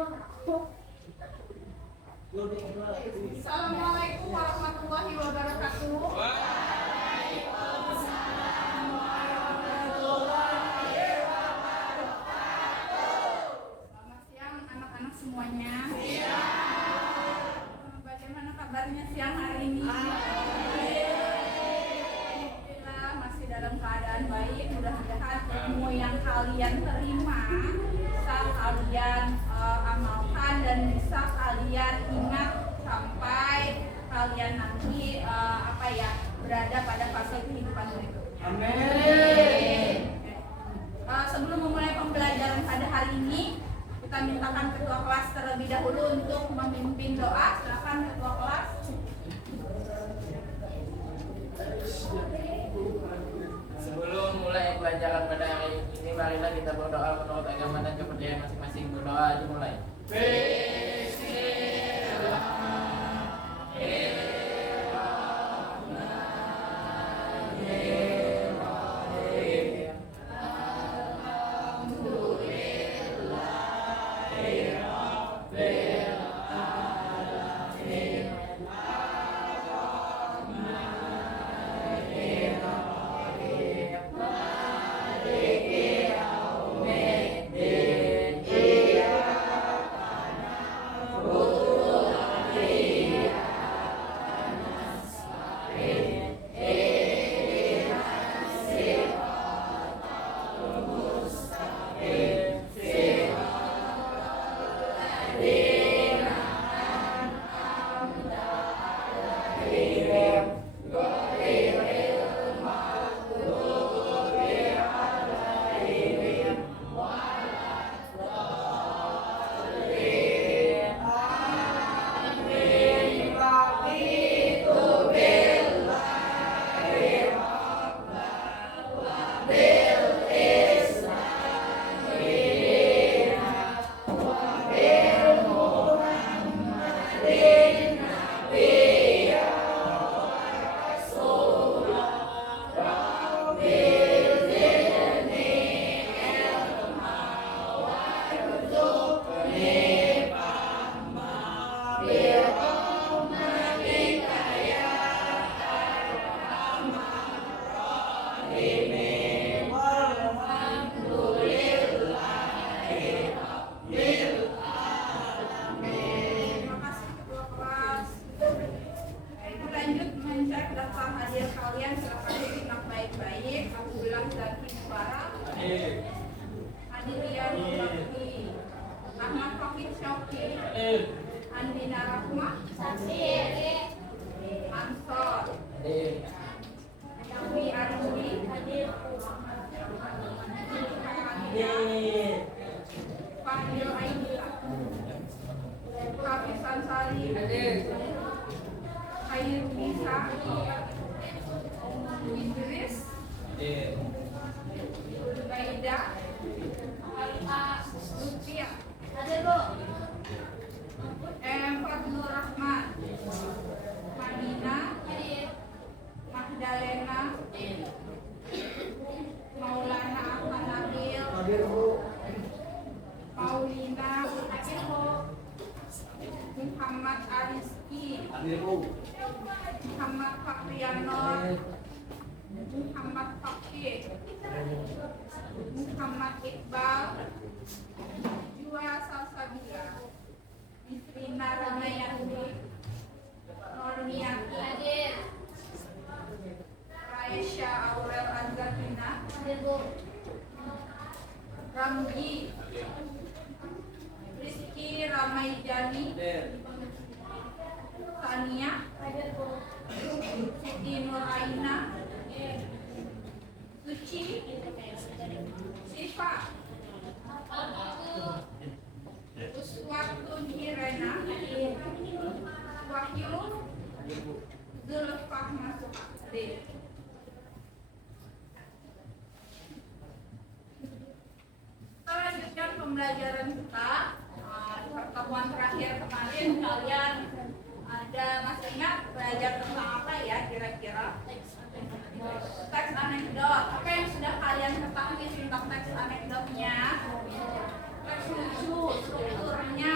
Assalamualaikum warahmatullahi wabarakatuh. Selamat siang anak-anak semuanya. Bagaimana kabarnya siang hari ini? Alhamdulillah masih dalam keadaan baik. Mudah-mudahan ilmu yang kalian terima bisa kalian amalkan dan bisa kalian ingat sampai kalian nanti berada pada fase kehidupan berikutnya. Amin. Sebelum memulai pembelajaran pada hari ini, kita mintakan ketua kelas terlebih dahulu untuk memimpin doa. Silakan ketua kelas. Sebelum mulai pelajaran pada hari ini, marilah kita berdoa menurut agama dan kepercayaan masing-masing. Berdoa dimulai. Terima kasih ketua kelas. Ibu lanjut mencek daftar hadiah kalian. Silakan disimak baik-baik. Aku bilang Zaki Mubarak, Aditya Nuraki, Ahmad Fakir Syauki, Andina Rahma, Ansor, Yawi Aruni, Fadil Aida, Hafiz Ansari, Khair Bisa, Idris, Baida, Lutfia, Fadlur Rahman, Madina, Magdalena, Maulana Hanabil, Paulina, Muhammad Ariski, Muhammad Fakrianor, Muhammad Fakir, Muhammad Iqbal, Jua Salsabila, Isrina Ramayani, Normiati, Raisya Aurel Azzatina, Ramji, Rizky Ramaijani, Tania, Siti Nuraina, Suci, Siva, Uswatun Hirena, Wahyu, Zulfah Masuk. Kita lanjutkan pembelajaran kita. Pertemuan terakhir kemarin kalian masih ingat belajar tentang apa ya kira-kira? Teks anekdot. Apa yang sudah kalian ketahui tentang teks anekdotnya? Teks lucu, strukturnya,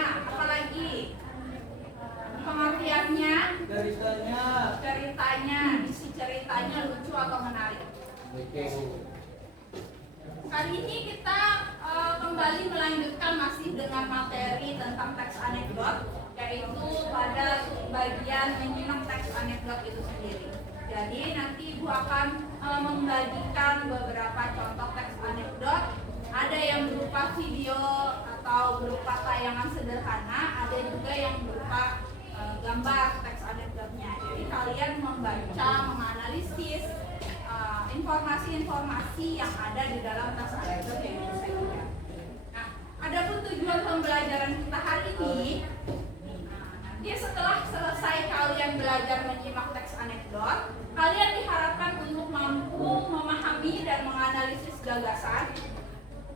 Kali ini kita kembali melanjutkan masih dengan materi tentang teks anekdot, yaitu pada bagian menyimak teks anekdot itu sendiri. Jadi nanti Ibu akan membagikan beberapa contoh teks anekdot. Ada yang berupa video atau berupa tayangan sederhana, ada juga yang berupa gambar teks anekdotnya. Jadi kalian membaca, menganalisis informasi-informasi yang ada di dalam teks anekdot yang disajikan. Nah, adapun tujuan pembelajaran kita hari ini, nanti setelah selesai kalian belajar menyimak teks anekdot, kalian diharapkan untuk mampu memahami dan menganalisis gagasan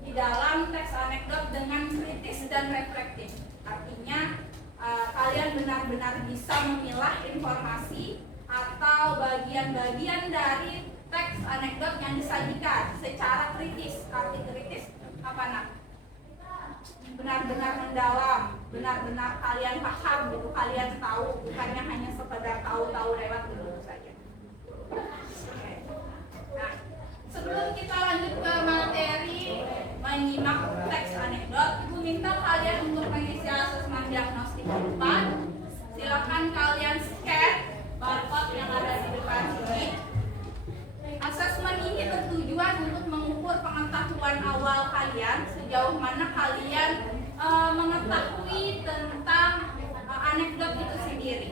di dalam teks anekdot dengan kritis dan reflektif. Artinya kalian benar-benar bisa memilah informasi atau bagian-bagian dari teks anekdot yang disajikan secara kritis. Arti kritis apa nak? Benar-benar mendalam, benar-benar kalian paham, gitu, kalian tahu, bukannya hanya sekedar tahu-tahu lewat begitu saja. Oke. Nah, sebelum kita lanjut ke materi menyimak teks anekdot, Ibu minta kalian untuk mengisi asesmen diagnostik depan. Silakan kalian scan barcode yang ada di depan sini. Asesmen ini bertujuan untuk mengukur pengetahuan awal kalian, sejauh mana kalian mengetahui tentang anekdot itu sendiri.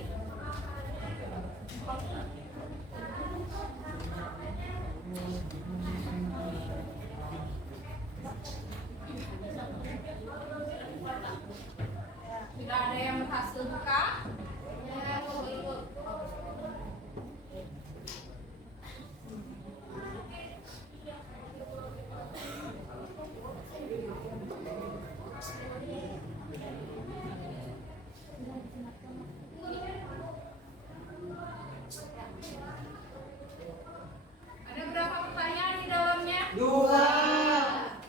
Tidak ada yang berhasil buka. Ada berapa pertanyaan di dalamnya? Dua.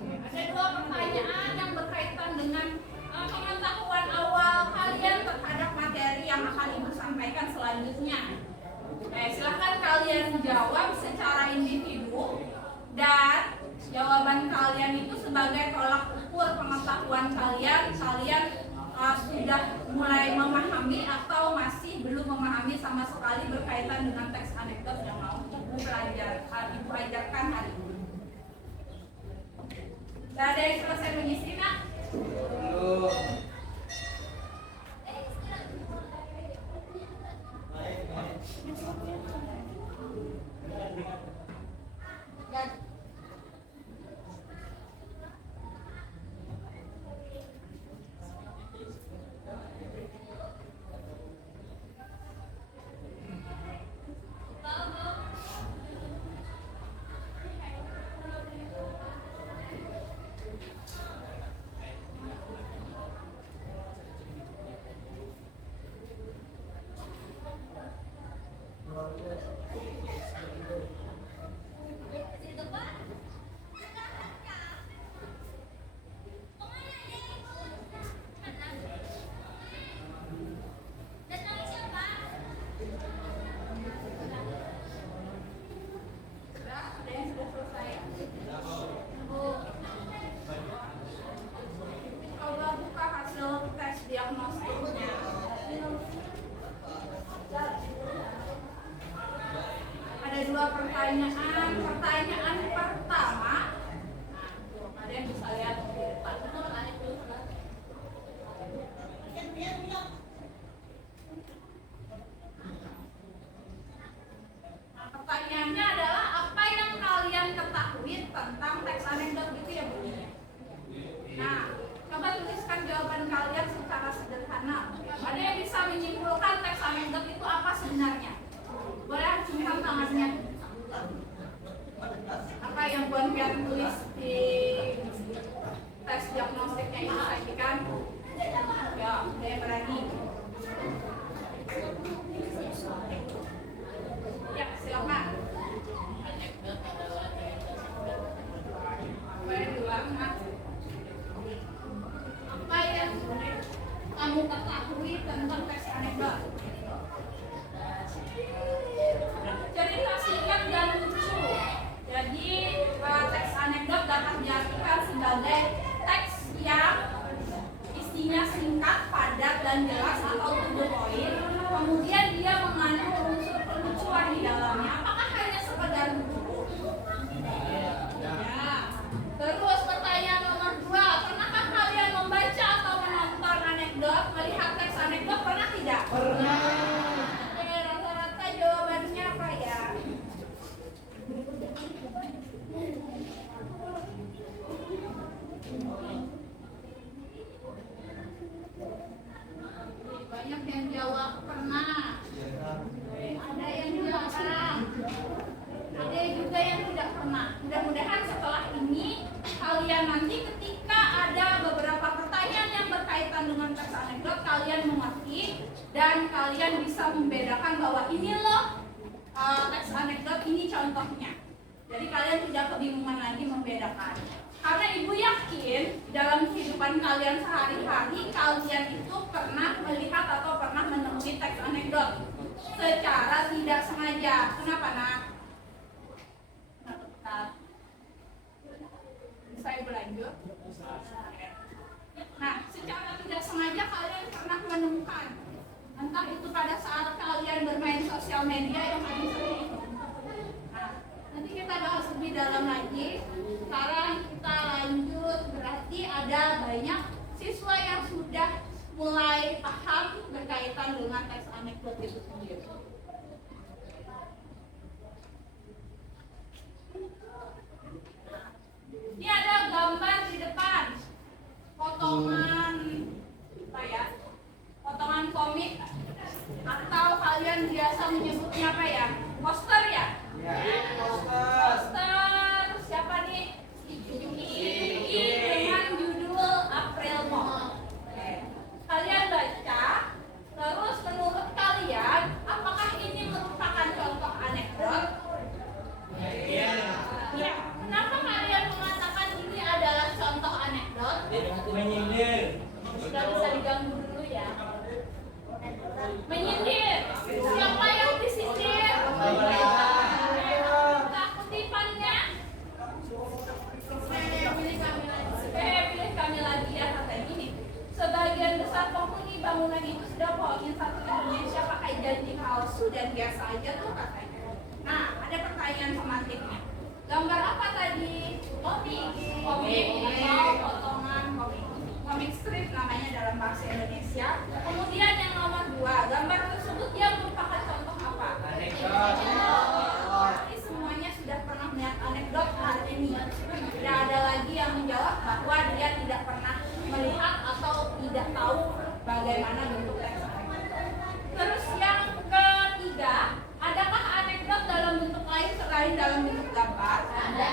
Ada dua pertanyaan yang berkaitan dengan pengetahuan awal kalian terhadap materi yang akan Ibu sampaikan selanjutnya. Silahkan kalian jawab secara individu dan jawaban kalian itu sebagai tolak ukur pengetahuan kalian. Kalian sudah mulai memahami atau masih belum memahami sama sekali berkaitan dengan teks anekdot yang mau Ibu ajarkan hari ini. Tidak ada yang selesai mengisi nak? Belum. Ada dua pertanyaan. Pertanyaan pertama, ada yang bisa lihat di depan. Pertanyaannya adalah apa yang kalian ketahui tentang teks anekdot itu ya Bu? Nah, coba tuliskan jawaban kalian secara sederhana. Ada yang bisa menyimpulkan teks anekdot itu apa sebenarnya? Boleh ciumkan tangannya. Apa yang Buan Pian tulis di tes diagnostiknya ini sajikan? Ya, ada yang berani. Ya, silakan. Boleh diulang. Apa yang kamu ketahui tentang teks anekdot? Jadi singkat dan lucu. Jadi sebagai teks yang isinya singkat, padat, dan jelas atau to the point. Kemudian dia mengandung unsur kelucuan di dalamnya. Apakah hanya sekedar lucu? Ya. Terus pertanyaan nomor 2, pernahkah kalian membaca atau menonton anekdot, melihat teks anekdot? Pernah tidak? Pernah. Oke, rata-rata jawabannya apa ya? Banyak yang jawab pernah. Ada yang jarang. Ada juga yang tidak pernah. Mudah-mudahan setelah ini kalian nanti ketika ada beberapa pertanyaan yang berkaitan dengan teks anekdot, kalian mengerti dan kalian bisa membedakan bahwa ini loh teks anekdot, ini contohnya. Jadi kalian tidak kebingungan lagi membedakan. Karena ibu yakin dalam kehidupan kalian sehari-hari kalian itu pernah melihat atau pernah menemui teks anekdot secara tidak sengaja. Kenapa, Nak? Saya berlanjut. Nah, secara tidak sengaja kalian pernah menemukan, entah itu pada saat kalian bermain sosial media yang tadi seperti itu. Nah, nanti kita bahas lebih dalam lagi. Sekarang kita lanjut, berarti ada banyak siswa yang sudah mulai paham berkaitan dengan teks anekdot itu sendiri. Ini ada gambar di depan, potongan apa ya? Potongan komik atau kalian biasa menyebutnya apa ya? Poster ya? Poster siapa nih? Iki dengan judul April Mop. Kalian baca, terus menurut kalian apakah ini merupakan contoh anekdot? Iya. Kenapa kalian mengatakan ini adalah contoh anekdot? Menyindir. Sudah bisa diganggu dulu ya. Menyindir. Siapa yang disindir? Nah, kutipannya? Pilih kami lagi ya, kata gini. Sebagian besar penghuni bangunan itu sudah bohongin satu Indonesia pakai janji palsu dan biasa aja tuh katanya. Nah, ada pertanyaan tematiknya. Gambar apa tadi? Komik atau potongan komik. Komik strip namanya dalam bahasa Indonesia. Kemudian yang nomor 2, gambar tersebut dia merupakan contoh apa? Anekdot. Berarti semuanya sudah pernah melihat anekdot hari ini. Tidak ada lagi yang menjawab bahwa dia tidak pernah melihat atau tidak tahu bagaimana bentuk teks anekdot. Terus yang ketiga, adakah anekdot dalam bentuk lain selain dalam bentuk gambar? Ada.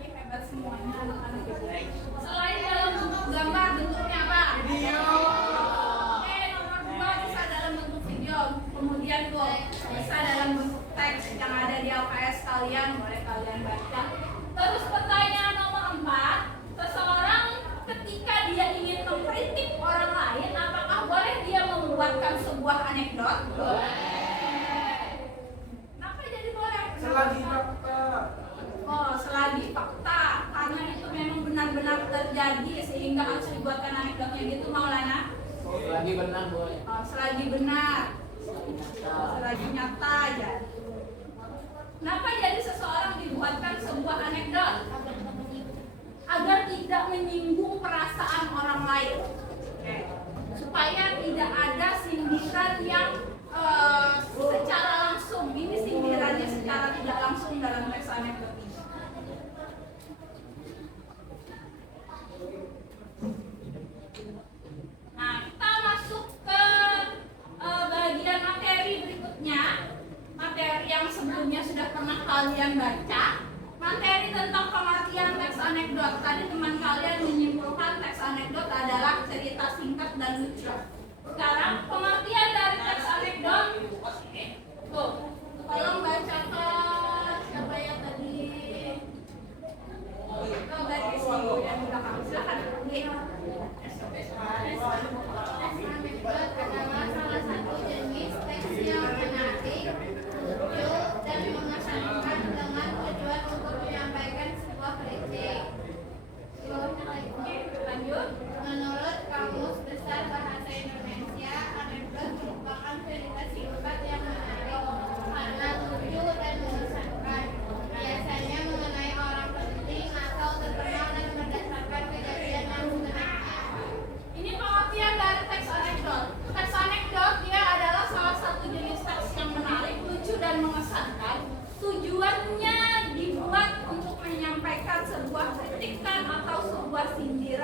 Ini hebat semuanya anak-anak ibu. Selain dalam bentuk gambar, bentuknya apa? Video. Oke, nomor 2 bisa dalam bentuk video. Kemudian bisa dalam bentuk teks yang ada di LKS kalian, boleh kalian baca. Terus pertanyaan nomor 4, seseorang ketika dia ingin mengkritik orang lain, apakah boleh dia membuatkan sebuah anekdot? Boleh. Kenapa jadi boleh? Selagi fakta. Oh, selagi fakta, karena itu memang benar-benar terjadi sehingga harus dibuatkan anekdotnya gitu, Maulana? Selagi benar boleh. Oh, selagi benar, selagi nyata aja. Kenapa jadi seseorang dibuatkan sebuah anekdot? Agar tidak menyinggung perasaan orang lain. Oke. Supaya tidak ada sindiran yang secara langsung. Ini sindirannya secara tidak langsung dalam teks anekdot ini. Nah, kita masuk ke bagian materi berikutnya. Materi yang sebelumnya sudah pernah kalian baca. Materi tentang pengertian teks anekdot. Tadi teman kalian menyimpulkan teks anekdot adalah cerita singkat dan lucu. Sekarang pengertian dari teks anekdot. Tuh, tolong bacakan siapa yang tadi. Oh, dari sini yang belakang. Silakan. Teks anekdot adalah salah satu jenis teks yang menarik, lucu, dan mengesankan dengan tujuan untuk menyampaikan sebuah kritik.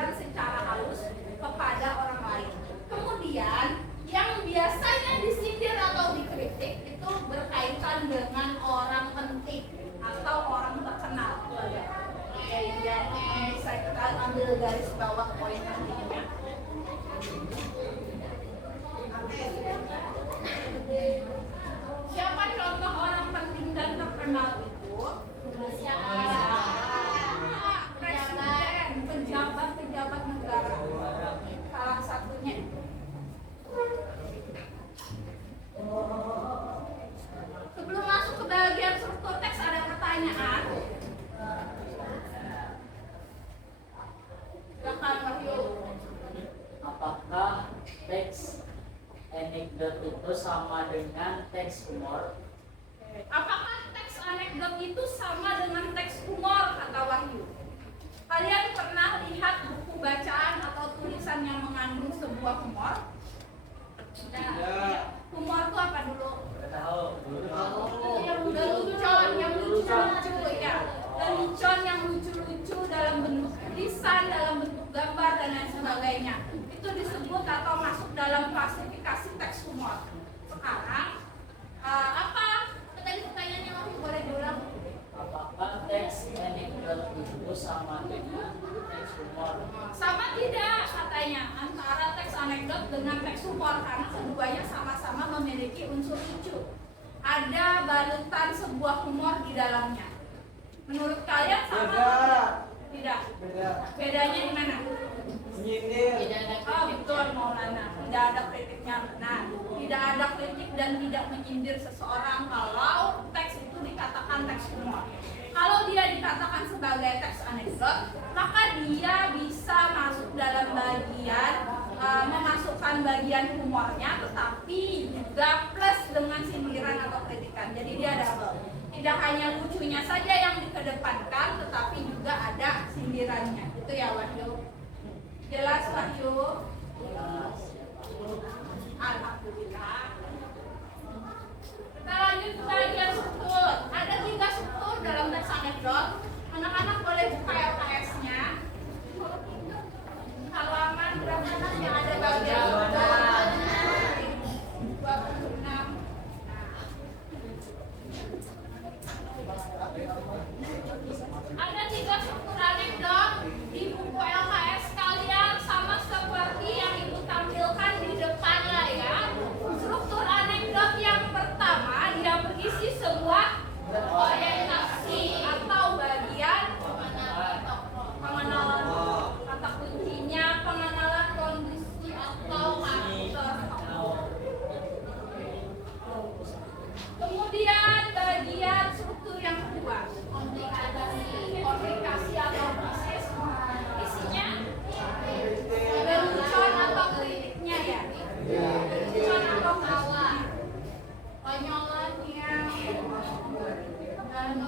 disampaikan secara halus kepada orang lain. Kemudian yang biasanya disindir atau dikritik itu berkaitan dengan orang penting atau orang terkenal. Saya ambil garis bawah poin nantinya. Siapa contoh orang penting dan terkenal itu? Presiden, pejabat-pejabat negara. Salah satunya. Sebelum masuk ke bagian struktur teks ada pertanyaan. Silakan Wahyu. Apakah teks anekdot itu sama dengan teks humor? Apakah teks anekdot itu sama dengan teks humor, kata Wahyu? Kalian pernah lihat buku bacaan atau tulisan yang mengandung sebuah humor? Nah, humor itu apa dulu? Tahu. Yang lelucon, yang lucu-lucu ya. Lelucon yang lucu-lucu dalam bentuk tulisan, dalam bentuk gambar dan lain sebagainya. Itu disebut atau masuk dalam klasifikasi teks humor. Sekarang apa tadi pertanyaannya Wahyu, boleh diulang? Apakah teks anekdot itu sama dengan teks humor? Sama tidak katanya antara teks anekdot dengan teks humor karena keduanya sama-sama memiliki unsur lucu. Ada balutan sebuah humor di dalamnya. Menurut kalian sama? Tidak. Bedanya di mana? Oh betul Maulana. Tidak ada kritiknya. Nah, tidak ada kritik dan tidak menyindir seseorang kalau teks itu dikatakan teks humor. Kalau dia dikatakan sebagai teks anekdot, maka dia bisa masuk dalam bagian memasukkan bagian humornya, tetapi juga plus dengan sindiran atau kritikan. Jadi dia double. Tidak hanya lucunya saja yang dikedepankan, tetapi juga ada sindirannya. Itu ya Wahyu. Jelas Wahyu? Alhamdulillah. Kita lanjut ke bagian struktur. Ada 3 struktur dalam teks anekdot. Anak-anak boleh buka LKS-nya. Halaman berapa yang ada bagian struktur? 26. Ada 3 struktur anekdot di buku LKS kalian sama seperti yang ibu tampilkan di depan layar. Struktur anekdot yang pertama dia berisi sebuah orientasi atau bagian pengenalan kata kuncinya, pengenalan kondisi atau karakter. Kemudian bagian struktur yang kedua, komplikasi atau proses. Isinya lelucon atau kritiknya ya. Lelucon atau kalah. Konyolannya dan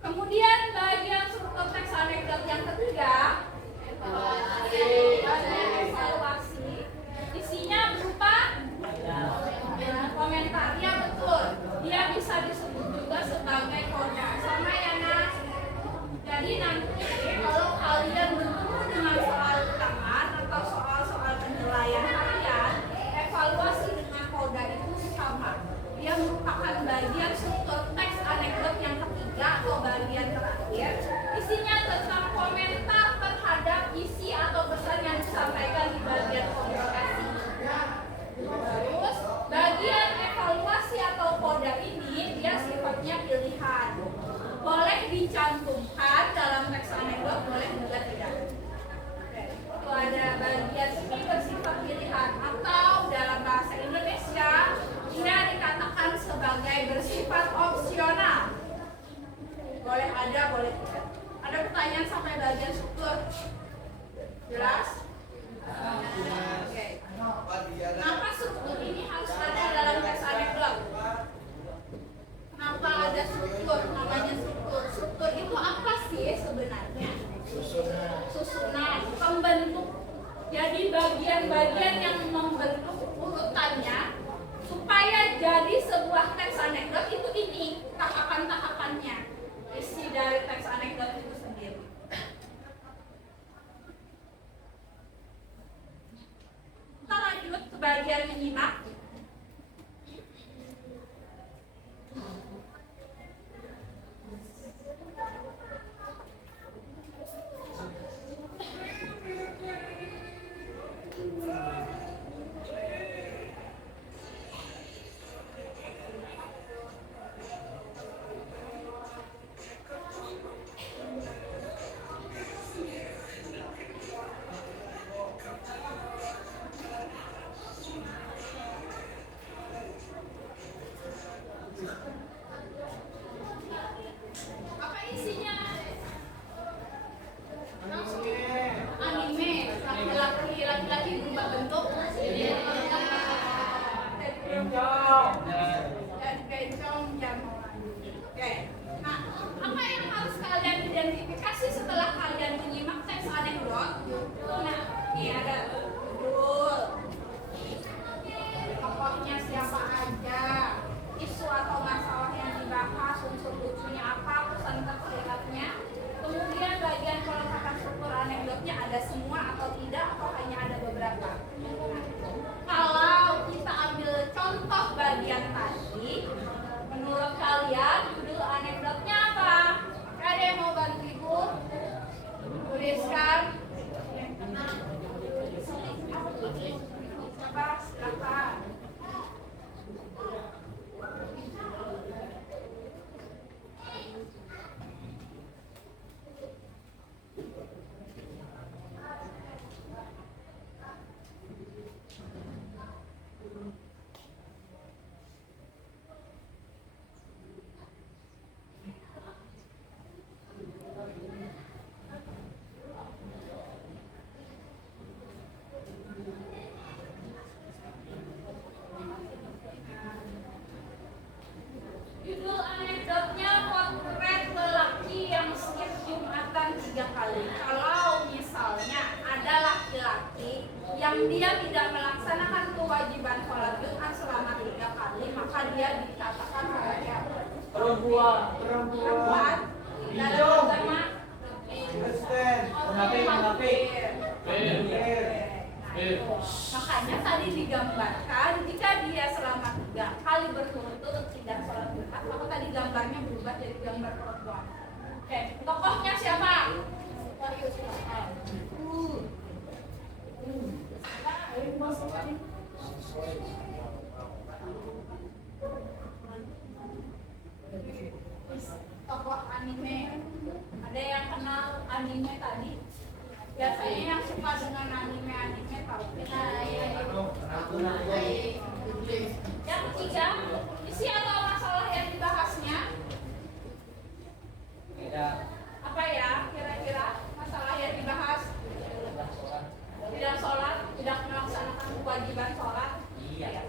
kemudian bagian struktur teks anekdot yang ketiga, evaluasi. Isinya berupa komentarnya betul. Dia bisa disebut juga sebagai koda. Sama ya Nas. Jadi nanti kalau kalian bertemu dengan soal ulangan atau soal-soal penilaian kalian, evaluasi dengan koda itu sama. Dia merupakan bagian struktur teks anekdot yang ketiga atau bagian terakhir. Isinya tentang komentar terhadap isi atau pesan yang disampaikan di bagian komunikasi. Terus bagian evaluasi atau koda ini dia sifatnya pilihan. Boleh dicantumkan dalam teks anekdot, boleh juga tidak. Itu ada bagian ini bersifat pilihan atau dalam bahasa Indonesia dia dikatakan sebagai bersifat opsional. Boleh ada, boleh tidak. Ada pertanyaan sampai bagian struktur? Jelas? Oke. Kenapa struktur ini harus ada dalam teks anekdot? Kenapa ada struktur? Namanya struktur. Struktur itu apa sih sebenarnya? Susunan, pembentuk. Jadi bagian-bagian yang membentuk urutannya supaya jadi sebuah teks anekdot itu ini tahapan-tahapannya. Isi dari teks anekdot itu sendiri. bagian menyimak. Apa isinya? Anime, laki-laki berubah bentuk. Dan bencong yang Oke. Nah, apa yang harus kalian identifikasi setelah kalian menyimak teks anekdot? Nah, ini ada judul, tokohnya siapa aja, isu atau masalah yang dibahas, unsur lucunya apa, pesan tersiratnya, kemudian bagian pelengkapan struktur anekdotnya ada semua atau tidak, atau hanya ada beberapa. Nah, kalau kita ambil contoh bagian tadi, menurut kalian judul anekdotnya apa? Ada yang mau bantu ibu? Tuliskan. Siapa? Silakan. Judul anekdotnya potret lelaki yang skip Jumatan 3 kali. Kalau misalnya ada laki-laki yang dia tidak melaksanakan kewajiban sholat Jumat selama 3 kali, maka dia dikatakan sebagai perempuan dalam agama Kristen. munafik. Makanya tadi digambarkan jika dia selama 3 kali berturut-turut tidak sholat Jumat, maka tadi gambarnya berubah jadi gambar perempuan. Oke, tokohnya siapa? Tokoh anime. Ada yang kenal anime tadi? Biasanya yang suka dengan anime tahu. Yang ketiga, isi atau masalah yang dibahasnya apa ya? Kira-kira masalah yang dibahas? Tidak sholat, tidak melaksanakan kewajiban sholat. Iya.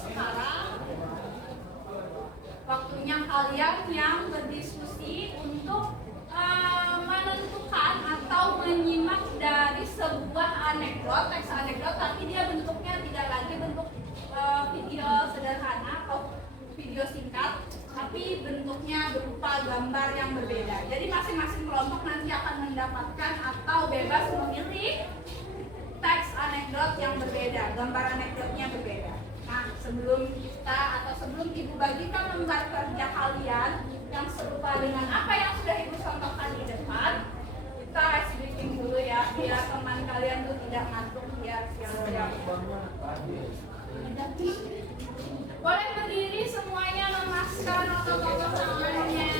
sekarang waktunya kalian yang berdiskusi untuk menentukan atau menyimak dari sebuah anekdot, teks anekdot, tapi dia bentuknya tidak lagi bentuk video sederhana atau video singkat, tapi bentuknya berupa gambar yang berbeda. Jadi masing-masing kelompok nanti akan mendapatkan atau bebas memilih teks anekdot yang berbeda, gambar anekdotnya berbeda. Nah, sebelum kita atau sebelum Ibu bagikan lembar kerja kalian yang serupa dengan apa yang sudah Ibu contohkan di depan, kita ice breaking dulu ya, biar teman kalian tuh tidak ngantuk, biar siap-siap. Boleh berdiri semuanya, lemaskan otot-otot tangannya.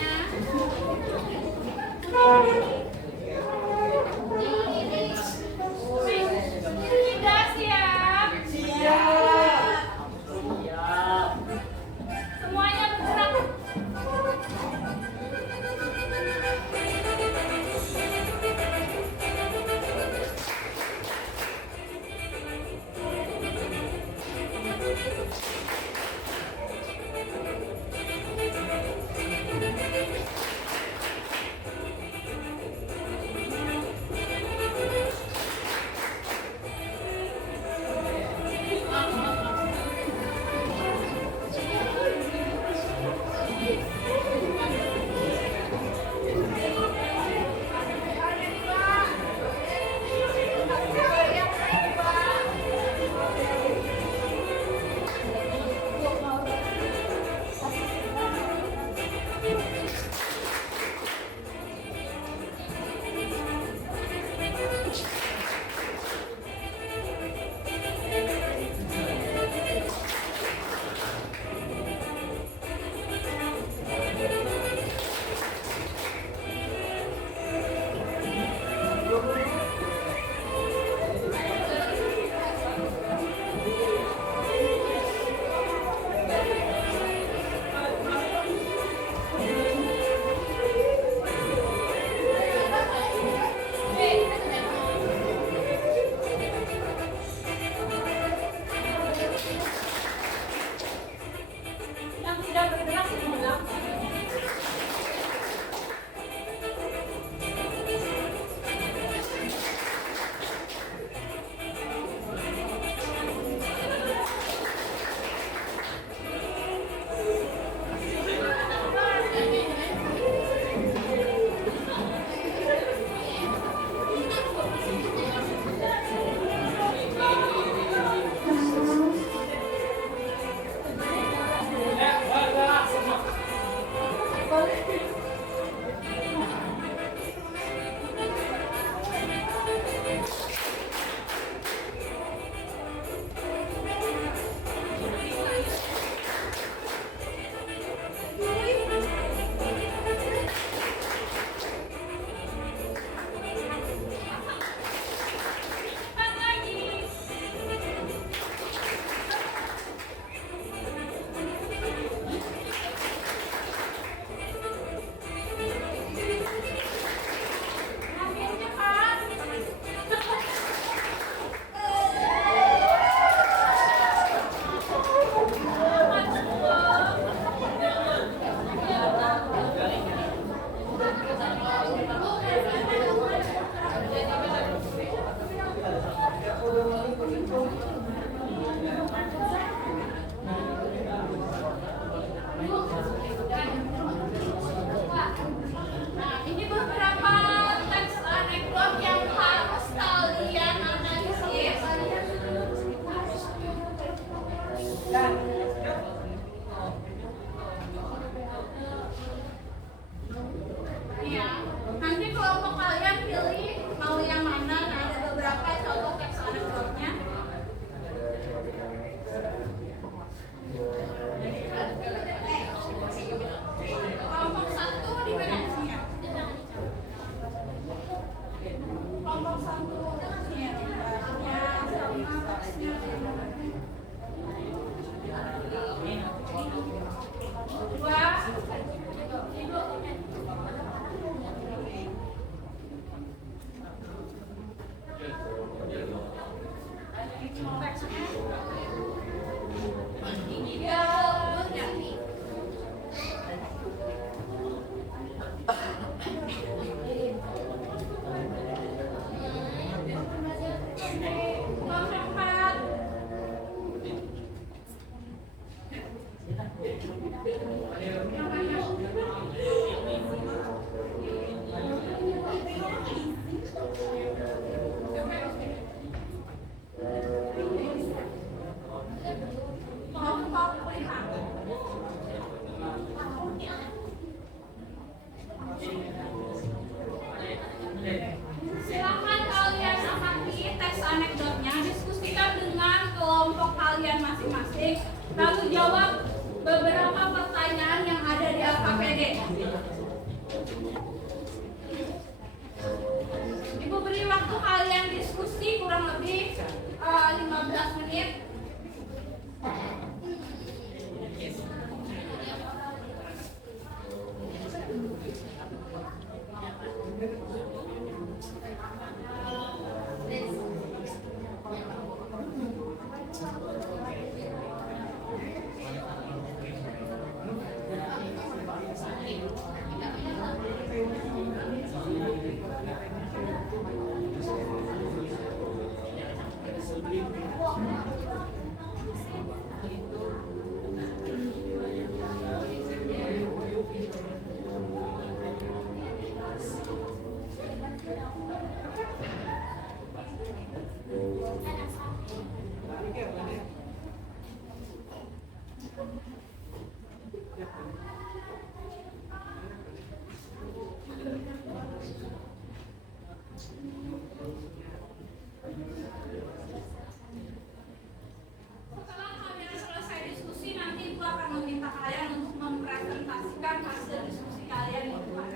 Sudah siap? Siap. Semuanya bergerak. Kelompok 4. Kelompok 5. Silakan kalian amati teks anekdotnya, diskusikan dengan kelompok kalian masing-masing, lalu jawab beberapa pertanyaan yang ada di AKPD. Ibu beri waktu kalian diskusi kurang lebih 15 menit. Setelah kalian selesai diskusi, nanti Ibu akan meminta kalian untuk mempresentasikan hasil diskusi kalian di depan.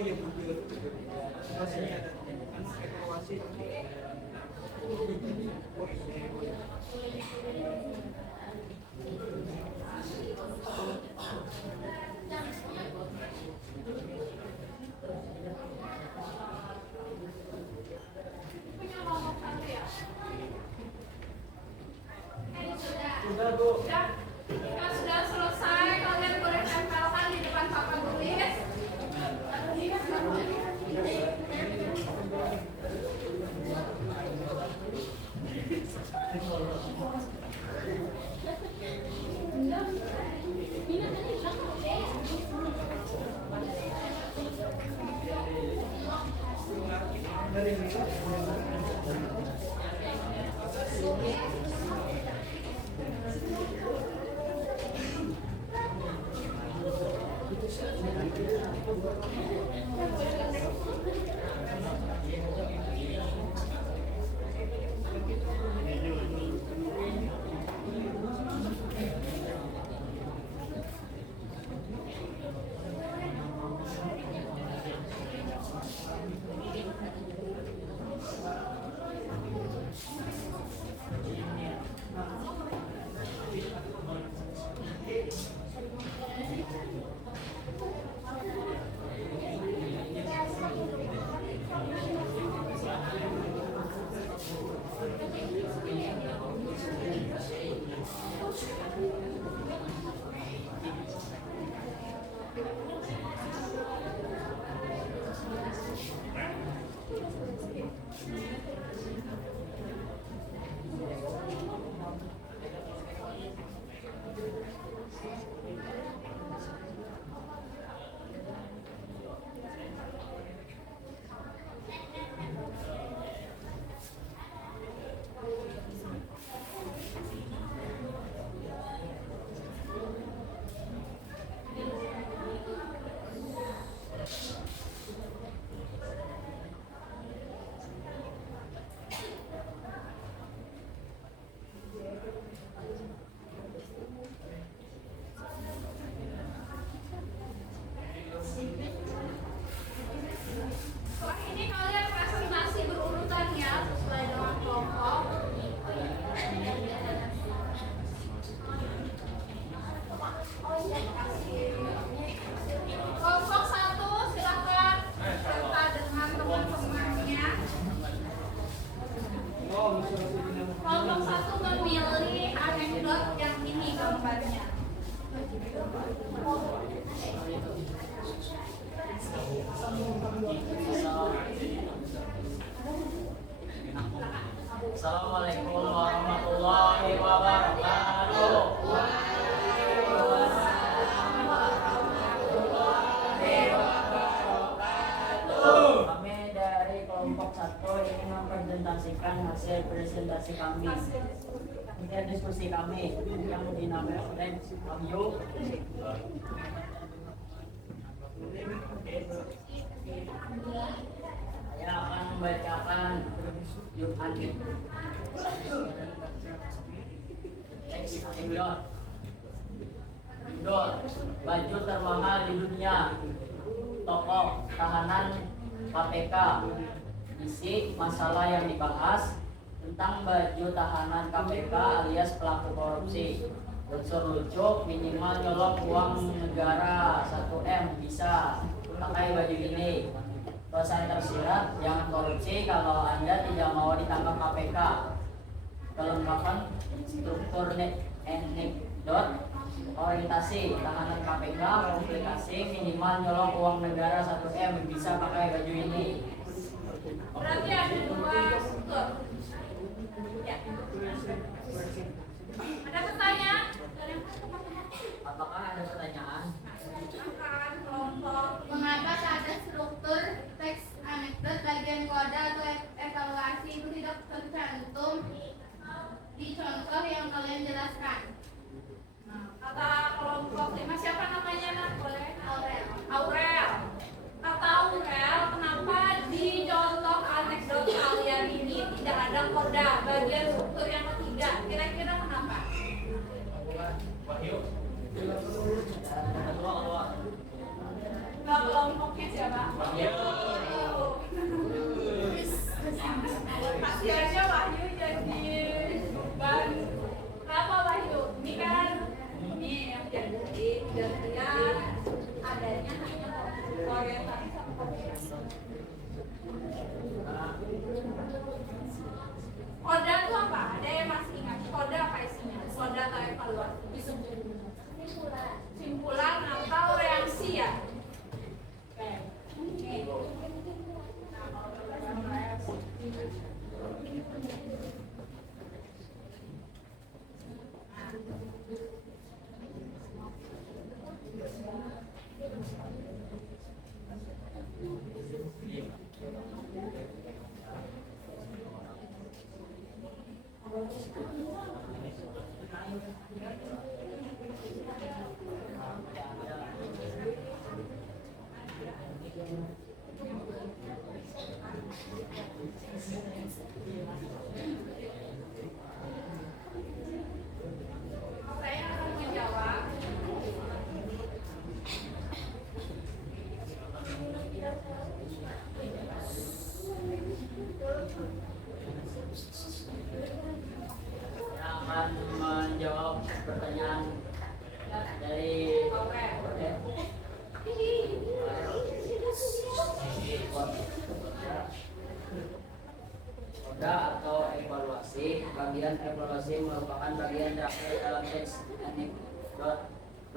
iya betul. Situasinya ada kan evaluasi. Oh iya. Punya kelompok satu ya? Sudah Bu. Sudah? Jika sudah selesai, kalian boleh tempelkan di depan papan tulis. Setelah ini kalian presentasi berurutan ya, sesuai dengan kelompok. Kelompok 1 silakan serta dengan teman-temannya. Kelompok 1 memilih anekdot yang ini gambarnya. Assalamualaikum warahmatullahi wabarakatuh. Kami dari kelompok 1 ingin mempresentasikan hasil presentasi kami. Ini diskusi kami yang dinamai oleh Amyu. Saya akan membacakan Yuhan. Teks anekdot. Baju termahal di dunia. Tokoh tahanan KPK. Isi masalah yang dibahas tentang baju tahanan KPK alias pelaku korupsi. Unsur lucu, minimal nyolong uang negara 1M bisa pakai baju ini. Pesan tersirat, jangan korupsi kalau Anda tidak mau ditangkap KPK. Kelengkapan struktur anekdot, orientasi tahanan KPK, komplikasi, minimal nyolong uang negara 1M bisa pakai baju ini. Berarti ada 2 struktur. Ya. Ada pertanyaan? Apakah ada pertanyaan? Silakan kelompok. Mengapa ada struktur teks anekdot bagian kode atau evaluasi itu tidak tercantum di contoh yang kalian jelaskan? Kata kelompok 5 siapa namanya nak? Boleh? Aurel. Kata Aurel, kenapa di contoh anekdot kalian ini tidak ada kode bagian struktur yang ketiga? Kira-kira kenapa? Gak kelompoknya siapa? Hasilnya Wahyu jadi ban. Kenapa Wahyu? Ini kan ini yang jadi dan dia adanya hanya orientasi sama komunikasi. Koda itu apa? Ada yang masih ingat? Koda apa isinya? Koda atau evaluasi? Simpulan atau reaksi ya? Oke. Nah, kalau berdasarkan reaksi. Saya akan menjawab. Saya akan menjawab pertanyaan dari Koda atau evaluasi. Bagian evaluasi merupakan bagian terakhir dalam teks anekdot.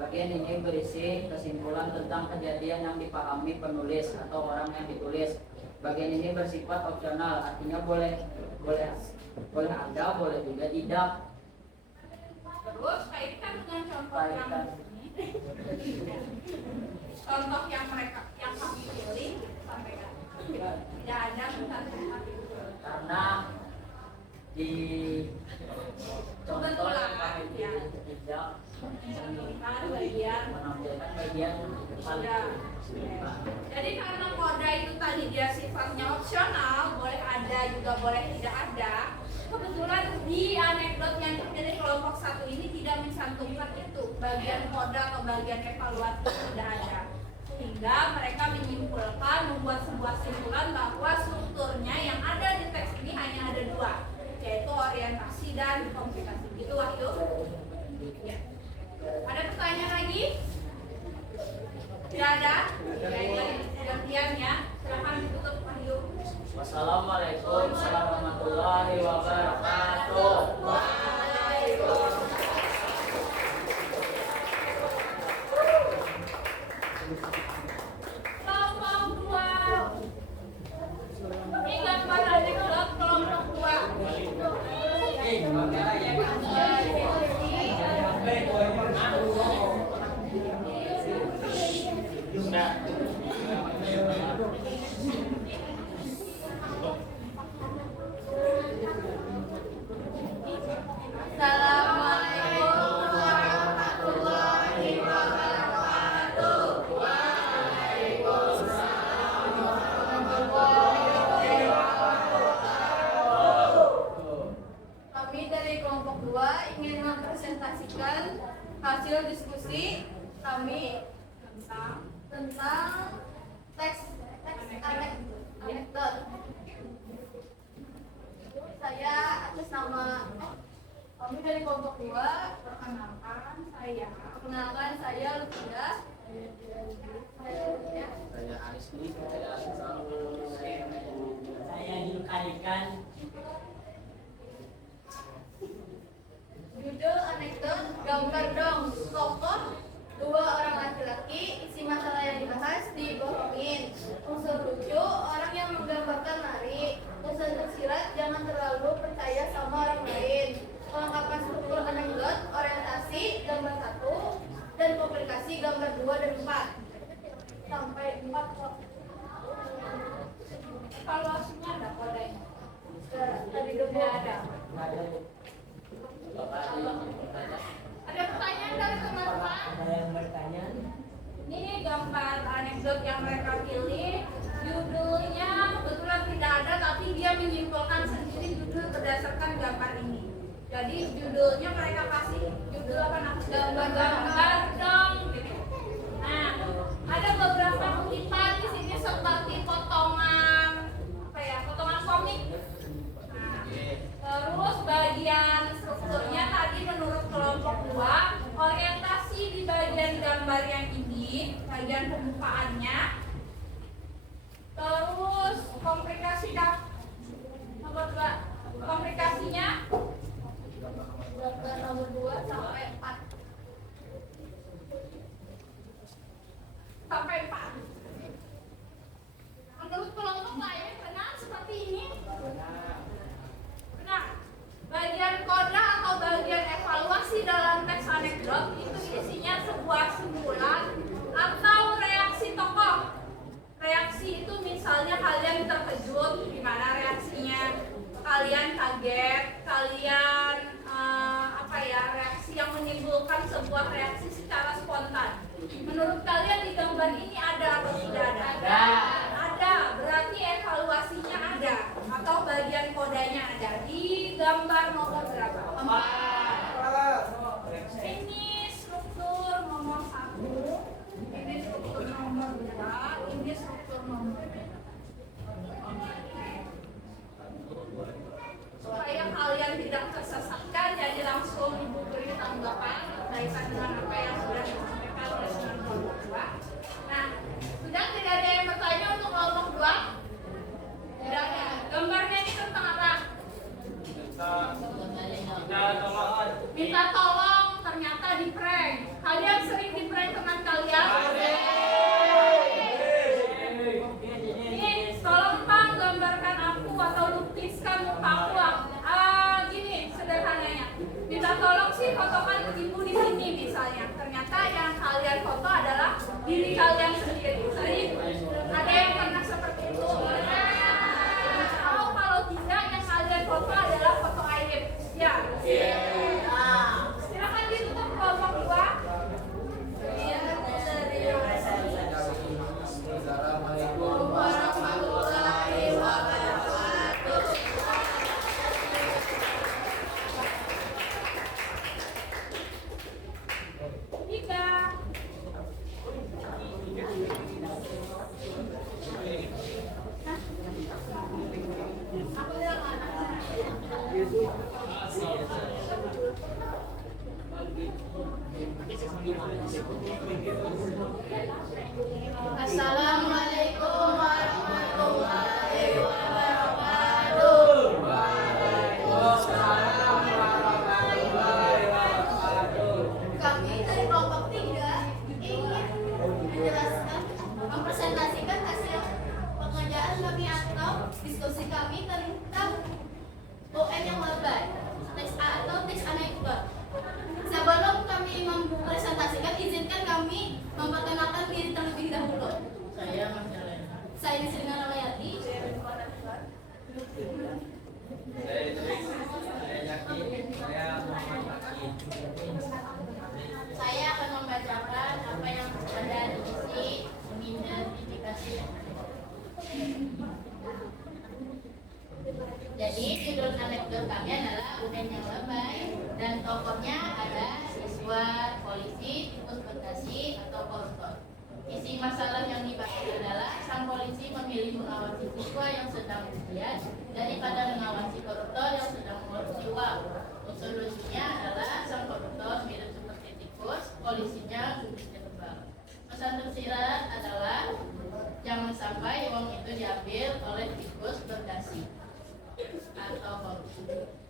Bagian ini berisi kesimpulan tentang kejadian yang dipahami penulis atau orang yang ditulis. Bagian ini bersifat opsional, artinya boleh ada, boleh juga tidak. Terus kaitkan dengan contoh yang ini. Contoh yang kami pilih sampaikan. Tidak ada misalnya Karena di contoh yang kami pilih tidak mencontohkan bagian menampilkan bagian koda. Jadi karena koda itu tadi dia sifatnya opsional, boleh ada juga boleh tidak ada. Kebetulan di anekdot yang terpilih kelompok satu ini tidak mencantumkan itu bagian koda atau bagian evaluasi tidak ada. Sehingga mereka menyimpulkan membuat sebuah simpulan bahwa strukturnya yang ada di teks ini hanya ada dua, yaitu orientasi dan komunikasi. Gitu Wahyu? Ya. Ada pertanyaan lagi? Tidak ada? Gantian ya. Silakan ditutup Wahyu. Wassalamualaikum warahmatullahi wabarakatuh. Kelompok dua. Ini gambar anekdot kelompok dua. Assalamualaikum warahmatullahi wabarakatuh. Kami dari kelompok 2 ingin mempresentasikan hasil diskusi kami tentang teks anekdot. Saya atas nama kami dari kelompok 2 perkenalkan saya Lucia. Saya Arisli, saya Asal. Saya Julkarikan. Judul anekdot gambar dong tokoh 2 orang laki-laki, isi masalah yang dibahas dibohongin. Unsur lucu orang yang menggambarkan lari. Unsur tersirat jangan terlalu percaya sama orang lain. Kelengkapan struktur anekdot, orientasi gambar 1 dan komplikasi gambar 2 dan 4 sampai 4 kok. Evaluasinya ada kodenya. Tadi udah ada. Ada pertanyaan dari teman-teman? Ada yang bertanya? Ini gambar anekdot yang mereka pilih. Judulnya kebetulan tidak ada, tapi dia menyimpulkan sendiri judul berdasarkan gambar ini. Jadi judulnya mereka kasih judul apa? Gambar-gambar dong. Gitu. Nah, ada beberapa mungkin pembukaannya. Terus komplikasi nomor 2, komplikasinya nomor 2 sampai 4 sampai 4. Menurut kelompok lain benar seperti ini? Benar. Bagian koda atau bagian evaluasi dalam teks anekdot itu isinya sebuah simpulan atau reaksi tokoh. Reaksi itu misalnya kalian terkejut, gimana reaksinya? Kalian kaget, kalian reaksi yang menimbulkan sebuah reaksi secara spontan. Menurut kalian di gambar ini ada atau tidak ada? Ada, berarti evaluasinya ada atau bagian kodanya ada. Di gambar nomor berapa? 4. Ini struktur nomor 1, ini struktur nomor 2, ini struktur nomor 3. Supaya kalian tidak tersesatkan, jadi langsung ibu beri tanggapan berkaitan dengan apa yang sudah disampaikan oleh Sunan kelompok 2. Nah, sudah tidak ada yang bertanya untuk kelompok 2? Tidak ada. Gambarnya ini tentang apa? Minta tolong, ternyata di prank. Kalian sering di prank teman kalian? Ini tolong Pak gambarkan aku atau lukiskan mukaku. Gini sederhananya. Minta tolong sih fotokan ibu di sini misalnya. Ternyata yang kalian foto adalah diri kalian sendiri. Sering ada yang pernah seperti itu? Kalau tidak, yang kalian foto adalah foto aib. Ya. Nah, silakan ditutup kelompok 2. Assalamualaikum warahmatullahi wabarakatuh. Tiga. Aku bilang Assalamualaikum warahmatullahi wabarakatuh. Kami dari kelompok 3 ingin menjelaskan, mempresentasikan hasil pengerjaan kami atau diskusi kami tentang UN yang lebay, teks atau teks anekdot. Sebelum kami mempresentasikan, izinkan kami memperkenalkan diri terlebih dahulu. Saya Nisrina Ramayati. Saya akan membacakan apa yang ada di sini, mengidentifikasi. Jadi judul anekdot kami adalah UN yang lebay dan tokohnya ada siswa, polisi, tikus Bekasi atau koruptor. Isi masalah yang dibahas adalah sang polisi memilih mengawasi siswa yang sedang ujian daripada mengawasi koruptor yang sedang mengurusi uang. Unsur lucunya adalah sang koruptor mirip seperti tikus, polisinya kumisnya tebal. Pesan tersirat adalah jangan sampai uang itu diambil oleh tikus Bekasi atau korupsi.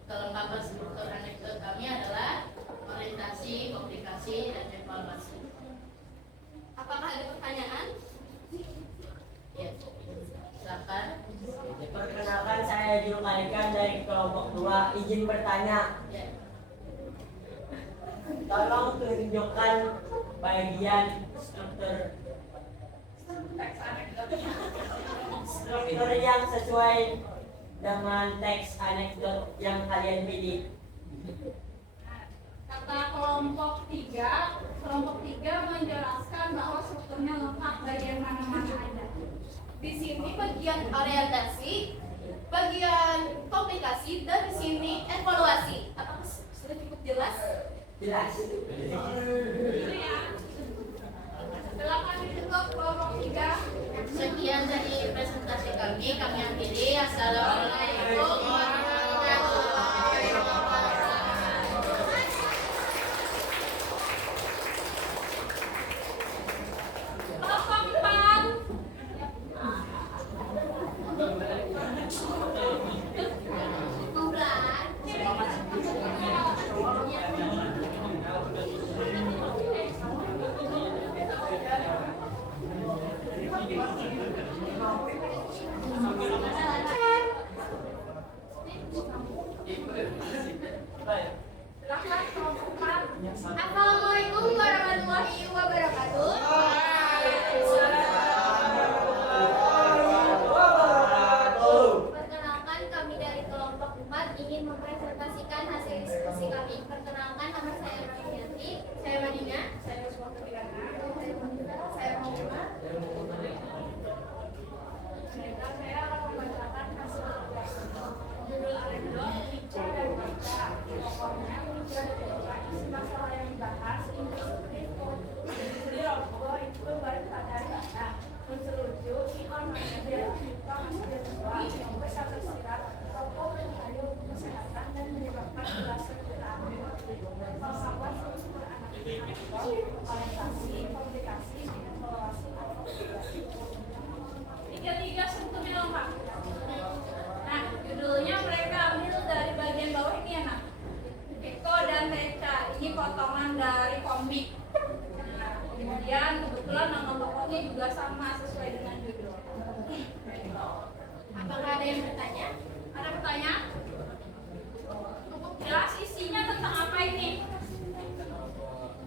Kelengkapan struktur anekdot kami adalah orientasi, komplikasi, dan evaluasi. Apakah ada pertanyaan? Ya, silakan. Perkenalkan, saya Julkaikan dari kelompok 2. Izin bertanya. Ya. Tolong tunjukkan bagian struktur yang sesuai dengan teks anekdot yang kalian pilih. Kata kelompok 3 menjelaskan bahwa strukturnya lengkap bagian mana-mana ada. Di sini bagian orientasi, bagian komplikasi, dan di sini evaluasi. Apakah sudah cukup jelas? Jelas. Ini ya. Silakan ditutup kelompok 3. Sekian dari presentasi kami akhiri. Assalamualaikum warahmatullahi wabarakatuh. Kelompok orientasi, komunikasi, evaluasi, atau tiga strukturnya lengkap. Nah, judulnya mereka ambil dari bagian bawah ini ya nak. Eko dan Teca, ini potongan dari komik. Nah, kemudian kebetulan nama tokohnya juga sama sesuai dengan judul. Apakah ada yang bertanya? Ada pertanyaan? Cukup jelas isinya tentang apa ini?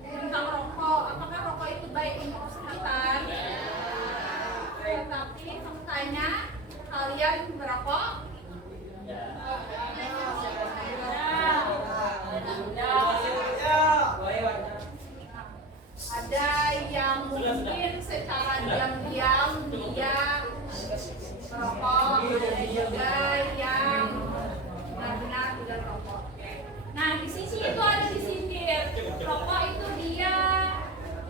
Tentang rokok. Apakah rokok itu baik untuk kesehatan? Tapi faktanya kalian merokok? Ada yang mungkin secara diam-diam dia merokok, ada juga yang benar-benar tidak merokok. Nah, di sisi itu ada disindir. Rokok itu dia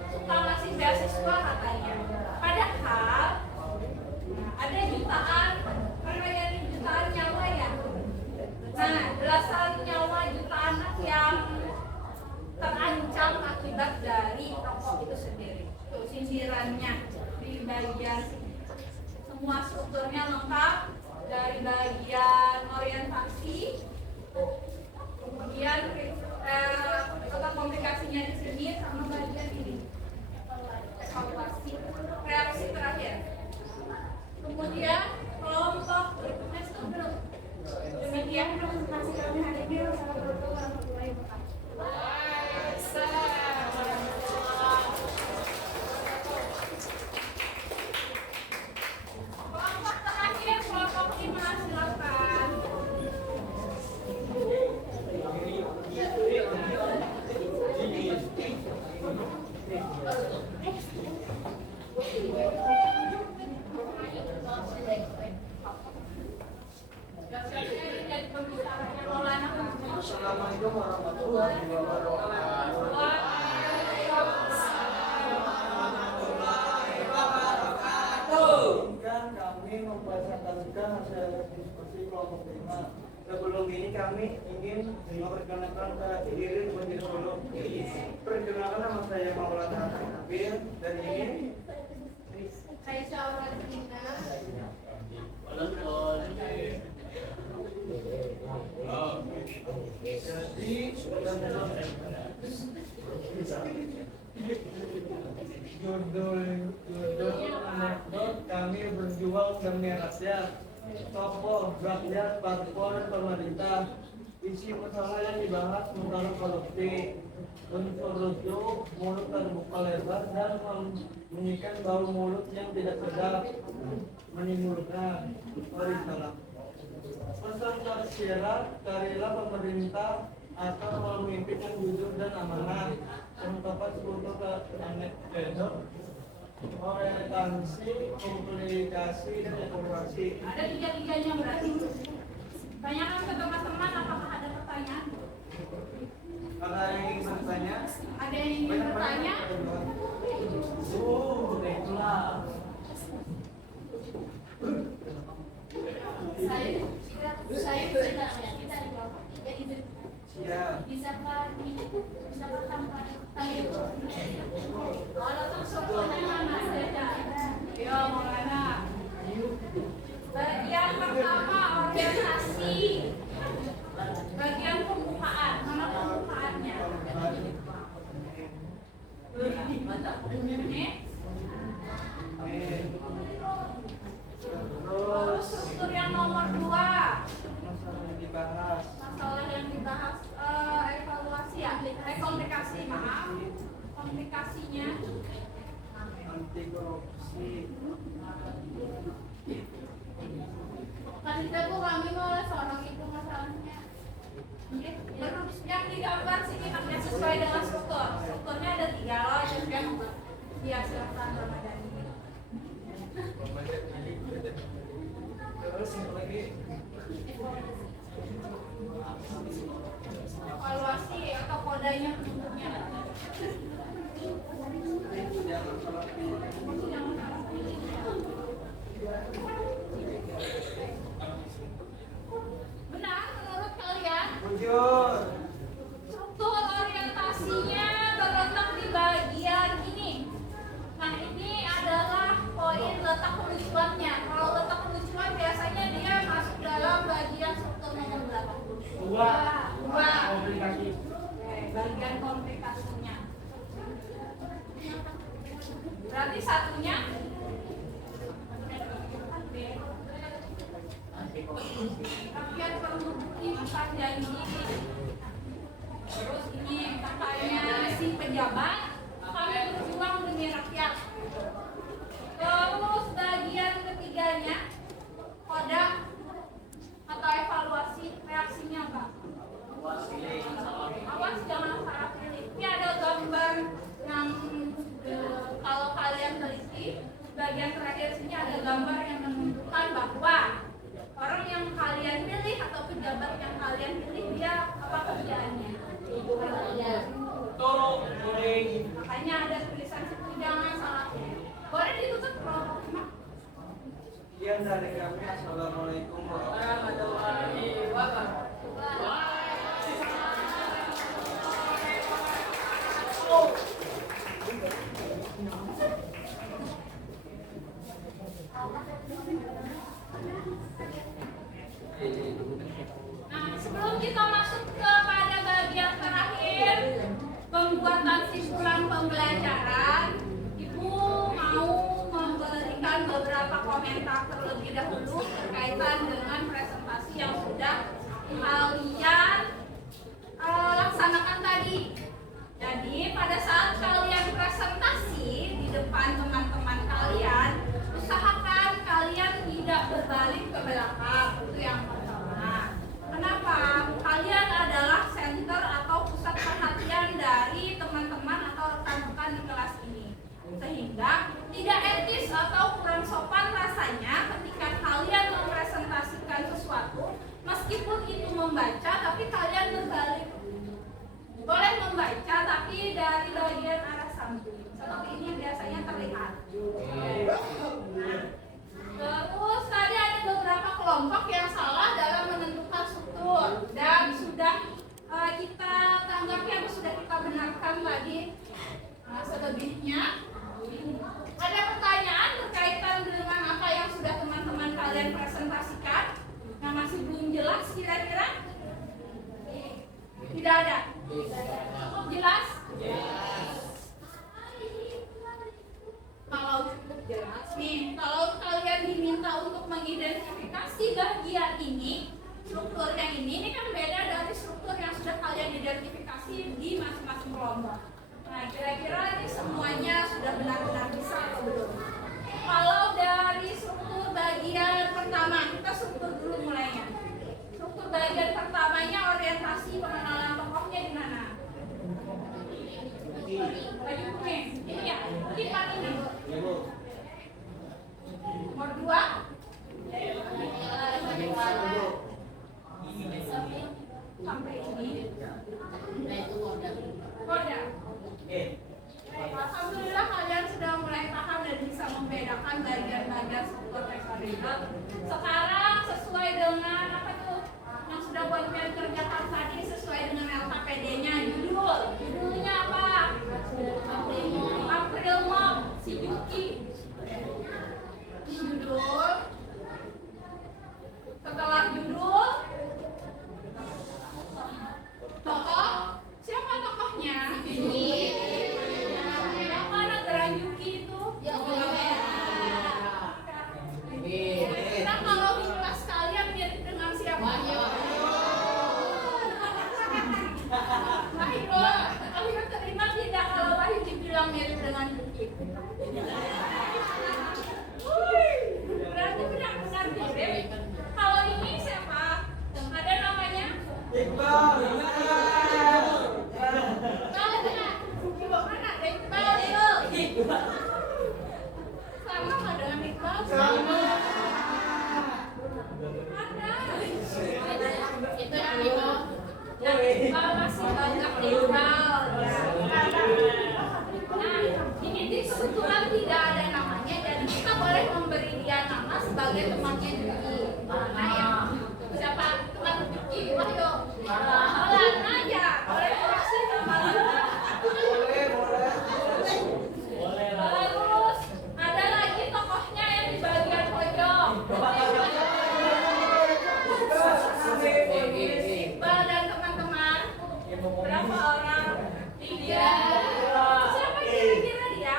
suka ngasih beasiswa katanya. Padahal ada jutaan, perayaan jutaan nyawa ya. Nah, belasan nyawa jutaan anak yang terancam akibat dari rokok itu sendiri. Tuh sindirannya di bagian semua strukturnya lengkap, dari bagian orientasi, kemudian tentang komunikasinya di sini sama bagian ini evaluasi, reaksi terakhir. Kemudian kelompok next to group. Demikian presentasi kami hari ini. Wassalamualaikum warahmatullahi wabarakatuh. Kelompok terakhir, kelompok 5, silakan. Assalamualaikum warahmatullahi wabarakatuh. Izinkan kami membacakan hasil diskusi kelompok 5. Sebelum ini kami ingin memperkenalkan diri menjadi dulu. Perkenalkan nama saya Maulana Hafir dan ini Saya Syaura Tina. jadi judul anekdot kami berjuang demi rakyat, tokoh rakyat, parpol, pemerintah. Isi masalah yang dibahas tentang korupsi, unsur lucu, mulut terbuka lebar, dan membunyikan bau mulut yang tidak sedap, menimbulkan salah. Pesan tersirat, carilah pemerintah atau pemimpin yang jujur dan amanah, yang tepat untuk anekdot, orientasi, komunikasi, dan evaluasi. Ada tiga-tiganya berarti. Tanyakan ke teman-teman apakah ada pertanyaan? Ada yang ingin bertanya? Ada yang ingin bertanya? Baiklah. Saya tidak kita dijawab. Jadi Siap. bisa tambah kalau masuk mana saja. Ya Maulana. Bagian pertama orientasi. Bagian pembukaan. Mana pembukaannya? Ini. Terus struktur yang nomor 2. Masalah yang dibahas evaluasi ya, komunikasi, maaf, komunikasinya. Anti korupsi. Kan itu kami mau sorong itu masalahnya. Yang digambar sini namanya sesuai dengan struktur. Strukturnya ada 3 loh, yang ya silakan Ramadhani. Terus yang lagi Evaluasi atau kodanya bentuknya. jangan salah pilih. Benar menurut kalian? Bujur. Struktur orientasinya terletak di bagian Berarti satunya rakyat perlu empat janji. Terus ini katanya si pejabat, kami berjuang demi rakyat. Terus bagian ketiganya kodak atau evaluasi, reaksinya apa? Awas jangan salah pilih. Ini ada gambar yang kalau kalian teliti, bagian terakhir sini ada gambar yang menunjukkan bahwa orang yang kalian pilih atau pejabat yang kalian pilih dia apa kerjaannya? Tolong kuning. Makanya ada tulisan situ jangan salah pilih. Boleh ditutup kelompoknya? Sekian dari kami. Assalamualaikum warahmatullahi wabarakatuh. Nah, sebelum kita masuk kepada bagian terakhir, pembuatan simpulan pembelajaran, Ibu mau memberikan beberapa komentar terlebih dahulu berkaitan dengan presentasi yang sudah kalian laksanakan tadi. Jadi pada saat kalian presentasi di depan teman-teman kalian, usahakan kalian tidak berbalik ke belakang. Itu yang pertama. Kenapa? Kalian adalah center atau pusat perhatian dari teman-teman atau rekan-rekan di kelas ini. Sehingga tidak etis atau kurang sopan rasanya ketika kalian mempresentasikan sesuatu, meskipun itu membaca tapi kalian berbalik. Boleh membaca tapi dari bagian arah samping. Seperti ini biasanya terlihat. Nah, terus tadi ada beberapa kelompok yang salah dalam menentukan struktur dan sudah kita tanggapi atau sudah kita benarkan tadi. Selebihnya ada pertanyaan berkaitan dengan apa yang sudah teman-teman kalian presentasikan yang masih belum jelas kira-kira? Tidak ada. Cukup jelas? Kalau cukup jelas nih, kalau kalian diminta untuk mengidentifikasi bagian ini, struktur yang ini kan beda dari struktur yang sudah kalian identifikasi di masing-masing kelompok. Nah, kira-kira ini semuanya sudah benar-benar bisa atau belum? Kalau dari struktur bagian pertama, kita struktur dulu mulainya. Struktur bagian pertamanya orientasi pengenalan tokohnya di mana? Baju kuning. Ini ya, kipan ini. Nomor 2. Sampai ini. Koda. Alhamdulillah kalian sudah mulai paham dan bisa membedakan bagian-bagian struktur heksagonal. Sekarang sesuai dengan apa tuh yang sudah buat kalian kerjakan tadi, sesuai dengan LKPD-nya, judulnya apa? April Mop, si Yuki. Judul. Setelah judul, tokoh. Siapa tokohnya? Yang mana geran Yuki itu? Nah, kalau di kelas kalian mirip dengan siapa? Wahyu terima tidak kalau Wahyu dibilang mirip dengan Yuki? Berarti benar-benar mirip. Kalau ini siapa? Ada namanya? Iqbal. Mana ada Iqbal? Sama nggak dengan Iqbal? Sama. Ada. Itu yang itu. Yang Iqbal masih banyak Iqbal. Nah, ini di kebetulan tidak ada namanya, jadi kita boleh memberi dia nama sebagai temannya Yuki. Nah, yang siapa teman Yuki? Wahyu. Olan aja. Boleh kasih nama kita. Terus ada lagi tokohnya yang di bagian pojok. Iqbal dan teman-teman. Berapa orang? 3. Siapa kira-kira dia?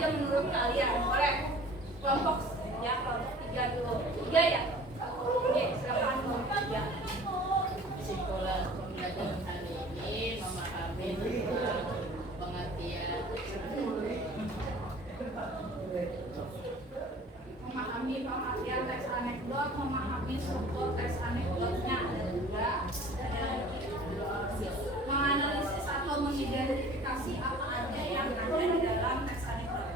aja menurut kalian? Boleh kelompok ya, kelompok 3 dulu. 3 ya? Oke, silakan kelompok 3. Kesimpulan pembelajaran hari ini memahami tentang pengertian Memahami pengertian teks anekdot, memahami struktur teks anekdotnya, ada juga menganalisis atau mengidentifikasi apa aja yang ada di dalam teks anekdot.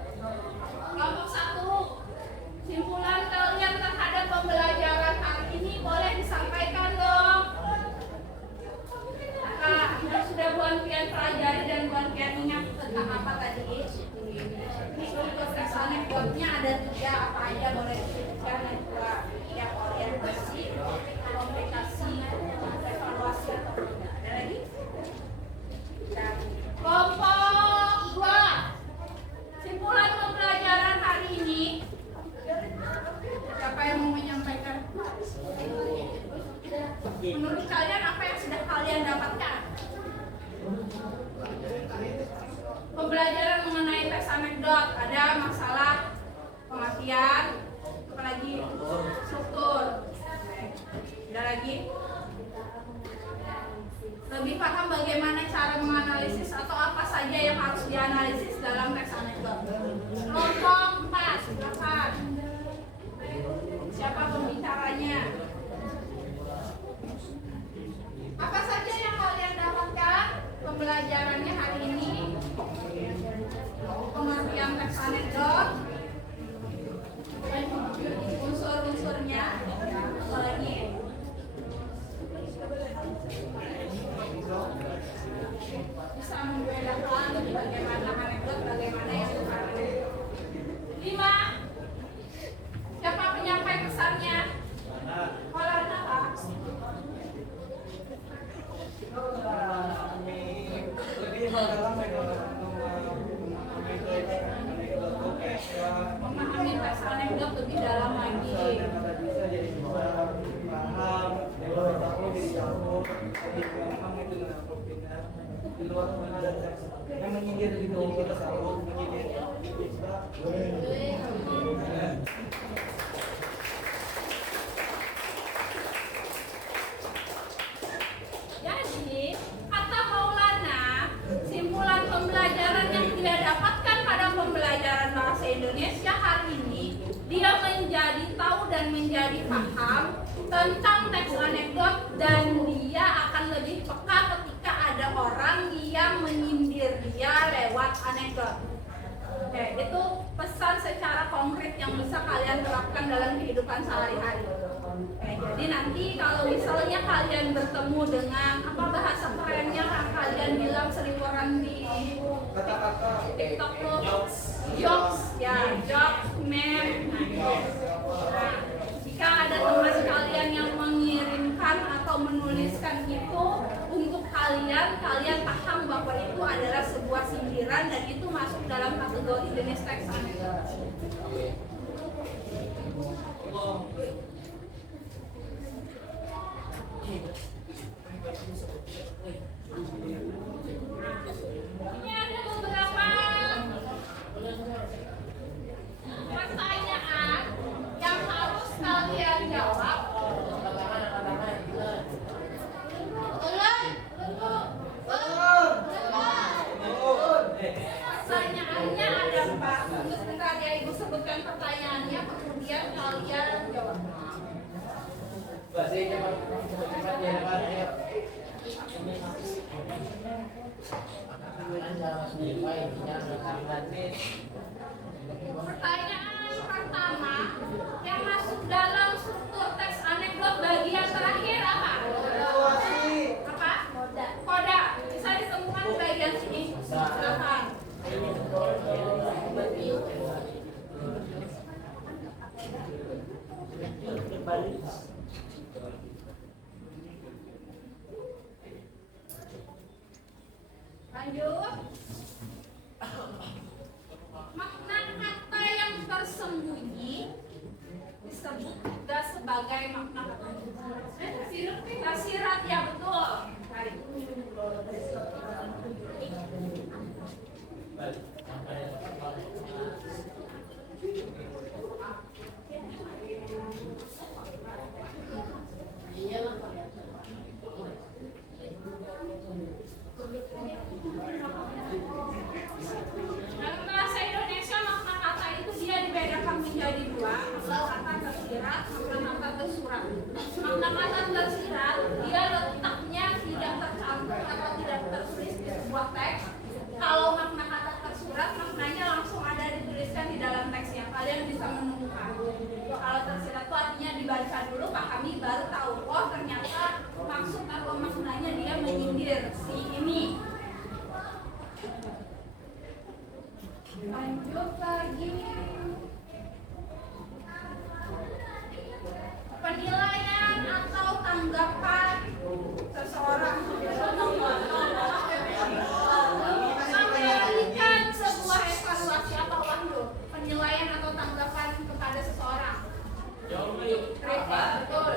Kelompok 1, simpulan kalian terhadap pembelajaran hari ini boleh disampaikan dong. Nah, sudah buat kalian pelajari dan buat kalian ingat tentang apa tadi? Struktur teks anekdotnya ada 3, apa aja boleh disebutkan dan juga yang orientasi, komunikasi, evaluasi atau tidak. Ada lagi? Dan kelompok 2, simpulan pembelajaran hari ini. Siapa yang mau menyampaikan? Menurut kalian apa yang sudah kalian dapatkan? Pembelajaran mengenai teks anekdot, ada masalah pengertian, apalagi struktur. Ada lagi? Lebih paham bagaimana cara menganalisis atau apa saja yang harus dianalisis dalam teks anekdot. Kelompok 4, silakan. Siapa pembicaranya? Apa saja yang kalian dapatkan pembelajarannya hari ini? Pengertian teks anekdot, unsur-unsurnya, apa lagi? Bisa membedakan bagaimana anekdot, bagaimana yang bukan anekdot. 5. Siapa penyampai pesannya? Orang apa? Lebih mendalam Memahami teks anekdot lebih dalam lagi. bisa jadi bisa paham, kalau tahu jadi tahu, jadi paham itu dengan optinya di luar mana ada teks yang menyindir gitu kita tahu menyindir bisa. Jadi, kata Maulana, simpulan pembelajaran yang dia dapatkan pada pembelajaran bahasa Indonesia hari ini, dia menjadi tahu dan menjadi paham tentang teks anekdot dan dia akan lebih peka ketika ada orang yang menyindir dia lewat anekdot. Oke, itu pesan secara konkret yang bisa kalian terapkan dalam kehidupan sehari-hari. Oke, jadi nanti kalau misalnya kalian bertemu dengan apa bahasa kerennya yang kalian bilang sering orang di Kata-kata TikTok tuh, jokes, ya, jokes, meme. Nah, jika ada teman kalian yang mengirimkan atau menuliskan itu untuk kalian, kalian paham bahwa itu adalah sebuah sindiran dan itu masuk dalam kategori jenis teks anekdot. Ini ada beberapa pertanyaan yang harus kalian jawab. Pertanyaannya ada 4. Sebentar ya Ibu sebutkan pertanyaannya, kemudian kalian jawab. cepat ya. Pertanyaan pertama yang masuk dalam struktur teks anekdot bagian terakhir apa? Apa? Koda. Bisa ditemukan di bagian sini. Silakan. Lanjut. Makna kata yang tersembunyi disebut juga sebagai makna kata. Tersirat ya betul. Cari. menjadi dua, makna kata tersirat, makna kata tersurat. Makna kata tersirat dia letaknya tidak tercantum atau tidak tertulis di sebuah teks. Kalau makna kata tersurat maknanya langsung ada dituliskan di dalam teksnya, kalian bisa menemukan. Kalau tersirat itu artinya dibaca dulu, pahami, baru tahu oh ternyata maksud atau maknanya dia menyindir si ini. Lanjut lagi. Penilaian atau tanggapan seseorang memberikan sebuah evaluasi atau wahyu. Penilaian atau tanggapan kepada seseorang. Betul.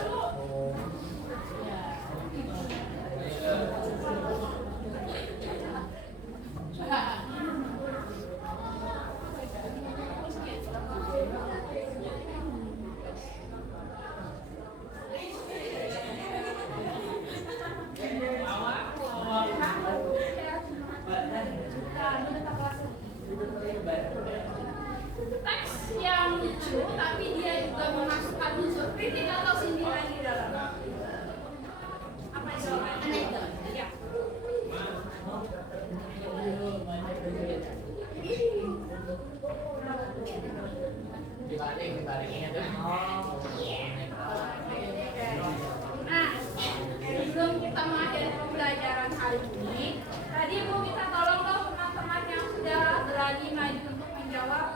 Teks yang lucu tapi dia juga memasukkan unsur kritik atau sindiran di dalam. Apa jawabannya? Ya. Dibanding-bandingin tuh. Nah, sebelum kita mengakhiri pembelajaran kali ini, tadi Bu minta tolong dong teman-teman yang sudah berani maju untuk menjawab,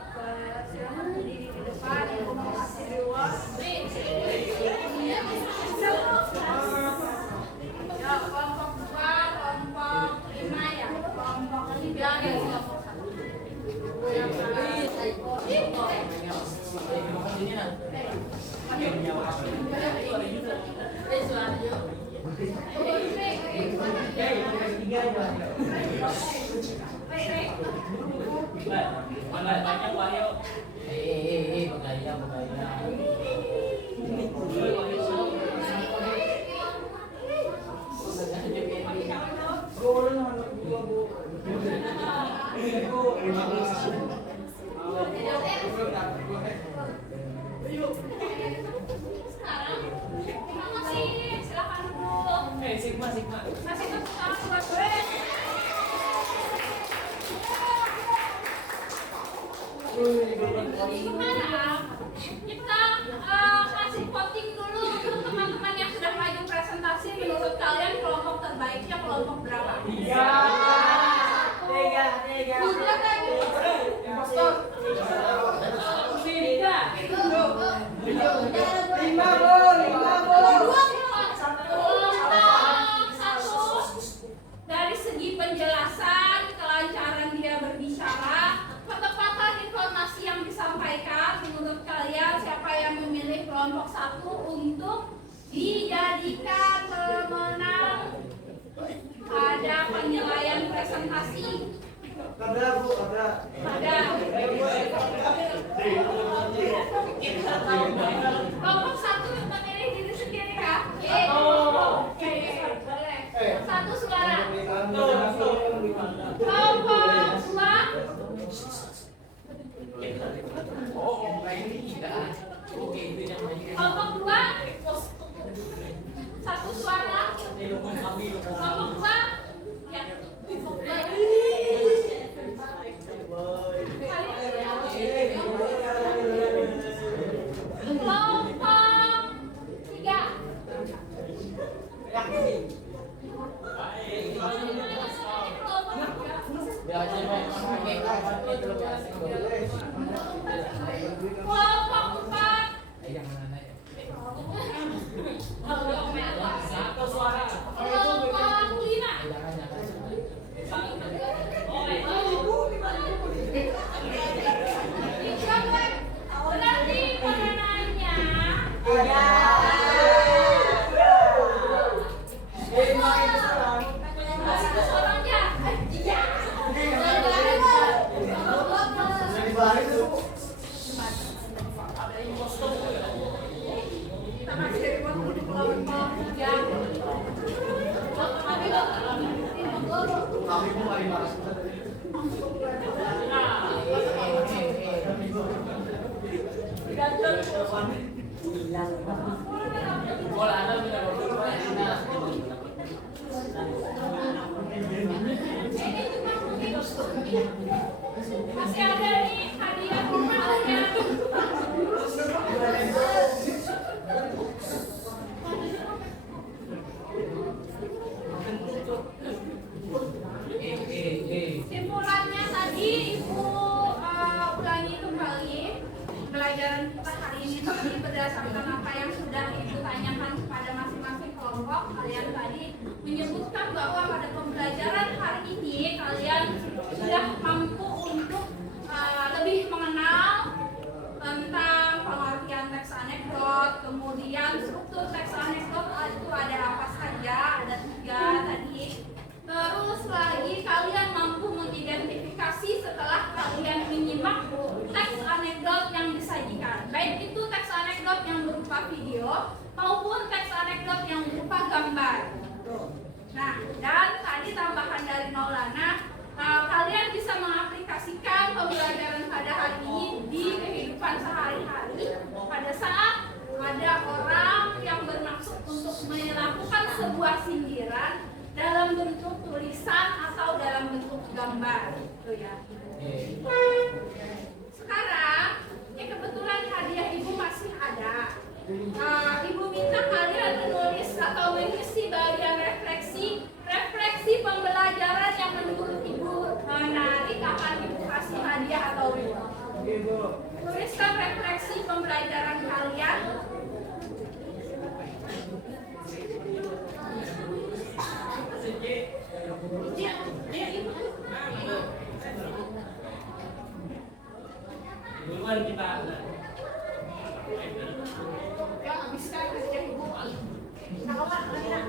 silakan berdiri di depan. Ibu mau kasih reward. Ya, kelompok 2, kelompok 5 ya, kelompok 3 dan kelompok 1. Terima kasih, silakan duduk. Sigma. Kasih tepuk tangan buat gue. Sekarang kita kasih voting dulu untuk teman-teman yang sudah maju presentasi. Menurut kalian kelompok terbaiknya kelompok berapa? 3. Udah tadi. Impostor. 1. Dari segi penjelasan, kelancaran dia berbicara, ketepatan informasi yang disampaikan, menurut kalian siapa yang memilih kelompok 1 untuk dijadikan pemenang pada penilaian presentasi? Ada Bu, ada. Ada. Kelompok 1 memilih diri sendiri ya? Oke, boleh. 1 suara. Kelompok 2. Kelompok 2. 1 suara. Kelompok 2. Ya. Kelompok 3. Kelompok 4. Kelompok 5. Berarti pemenangnya masih suaranya. Iya. Kita masih ribut di kelompok 3. Hilang. Bola ada tidak berubah ini. Masih ada nih hadiah kalian. Simpulannya tadi Ibu ulangi kembali pelajaran kita hari ini tadi berdasarkan apa yang sudah Ibu tanyakan kepada masing-masing kelompok. Kalian tadi menyebutkan bahwa pada pembelajaran hari ini kalian sudah mampu untuk lebih mengenal tentang pengertian teks anekdot, kemudian struktur teks anekdot itu ada apa saja, ada 3 tadi. Terus lagi kalian mampu mengidentifikasi setelah kalian menyimak teks anekdot yang disajikan, baik itu teks anekdot yang berupa video maupun teks anekdot yang berupa gambar. Nah, dan tadi tambahan dari Maulana, kalian bisa mengaplikasikan pembelajaran pada hari ini di kehidupan sehari-hari pada saat ada orang yang bermaksud untuk melakukan sebuah sindiran dalam bentuk tulisan atau dalam bentuk gambar, gitu ya. Sekarang, ini kebetulan hadiah Ibu masih ada. Ibu minta kalian menulis atau mengisi bagian refleksi pembelajaran yang menurut Ibu menarik, akan Ibu kasih hadiah atau tidak. Tuliskan refleksi pembelajaran kalian. Duluan kita. Ya, habiskan hadiah Ibu. Kawan, Lena.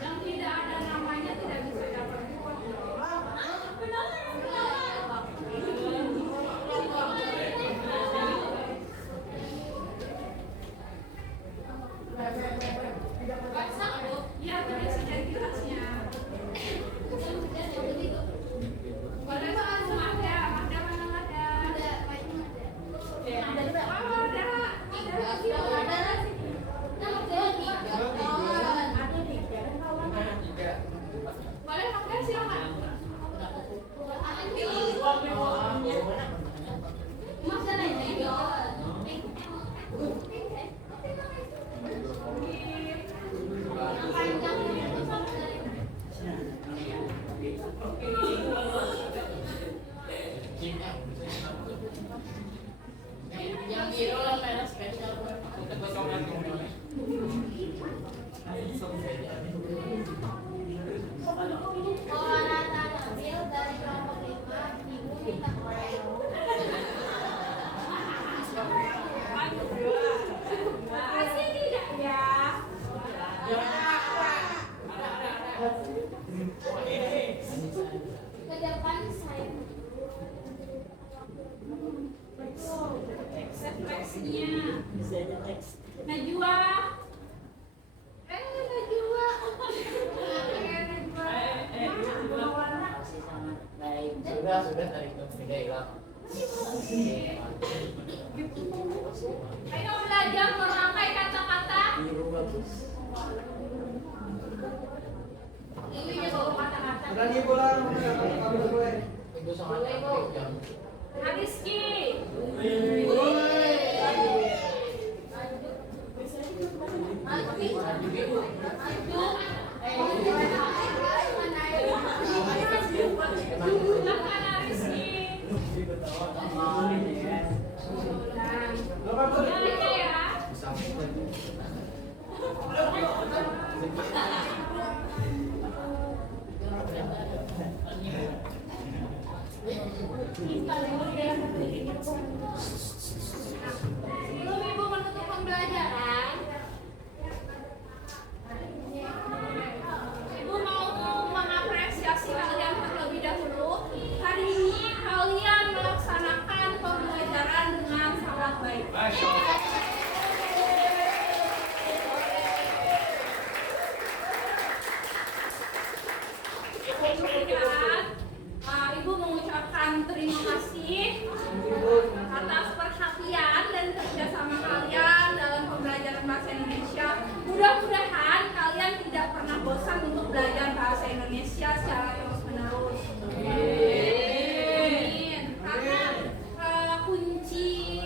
Yang tidak ada namanya tidak bisa dapat uang. Iya, tapi sudah jelasnya. Boleh Pak, ada mana ada? Ada juga. Hero lah merah spesial. Kita gosongan dulu. Orang Nabil dari kelompok 5 Ibu minta Masih tidak ya? ke depan saya. Ekspresinya. Bisa aja teks. Najwa. Najwa. Masih sangat baik. Sudah tarik ke beda hilang. Ayo belajar merangkai kata-kata. Biru bagus. Ini ya bawa kata-kata. Berani pulang mendengarkan kabar gue. Ibu sama Ibu. Rizky. Sebelum Ibu menutup pembelajaran, Ibu mau mengapresiasi kalian terlebih dahulu. Hari ini kalian melaksanakan pembelajaran dengan sangat baik. Kemudian, Ibu mengucapkan terima kasih atas perhatian dan kerjasama kalian dalam pembelajaran bahasa Indonesia. Mudah-mudahan kalian tidak pernah bosan untuk belajar bahasa Indonesia secara terus-menerus. Amin. Karena kunci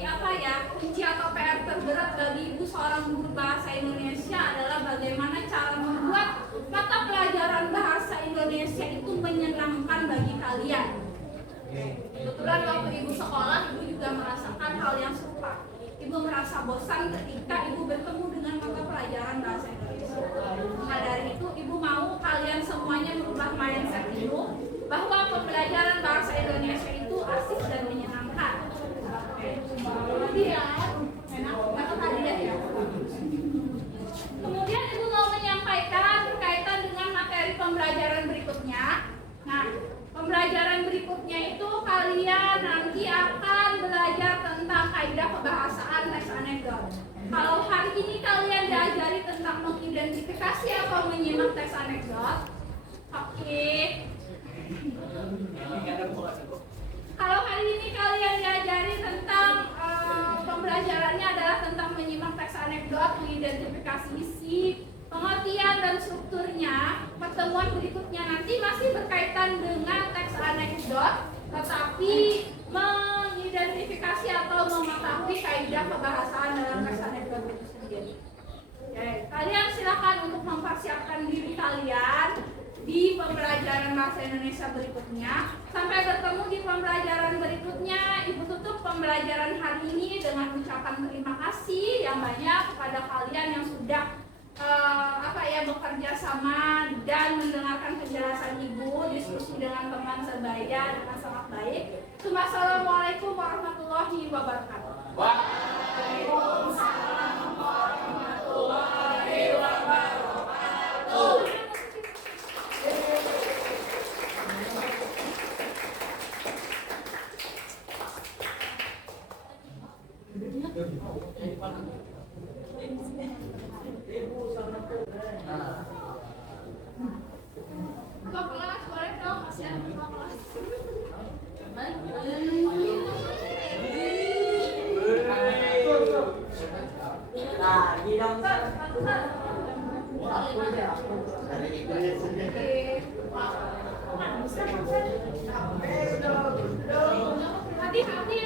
atau PR terberat bagi ibu seorang guru bahasa Indonesia adalah bagaimana cara membuat mata pelajaran bahasa Indonesia itu menyenangkan bagi kalian. Kebetulan waktu ibu sekolah, ibu juga merasakan hal yang serupa. Ibu merasa bosan ketika ibu bertemu dengan mata pelajaran bahasa Indonesia. Nah dari itu ibu mau kalian semuanya merubah mindset ibu bahwa pembelajaran bahasa Indonesia itu asik dan menyenangkan. Kemudian, kemudian ibu mau menyampaikan berkaitan dengan materi pembelajaran berikutnya. Nah, pembelajaran berikutnya itu kalian nanti akan belajar tentang kaidah kebahasaan teks anekdot. Kalau hari ini kalian diajari tentang mengidentifikasi atau menyimak teks anekdot, oke. Kalau hari ini kalian diajari tentang pembelajarannya adalah tentang menyimak teks anekdot, mengidentifikasi isi, pengertian dan strukturnya. Pertemuan berikutnya nanti masih berkaitan dengan teks anekdot, tetapi mengidentifikasi atau mengetahui kaidah kebahasaan dalam teks anekdot itu sendiri. Oke, kalian silakan untuk mempersiapkan diri kalian di pembelajaran bahasa Indonesia berikutnya. Sampai bertemu di pembelajaran berikutnya. Ibu tutup pembelajaran hari ini dengan ucapan terima kasih yang banyak kepada kalian yang sudah bekerja sama dan mendengarkan penjelasan ibu, diskusi dengan teman sebaya dengan sangat baik. Assalamualaikum warahmatullahi wabarakatuh. Waalaikumsalam warahmatullahi wabarakatuh. Ketua kelas boleh dong, kasihan ketua kelas. Lagi dong. Hati-hati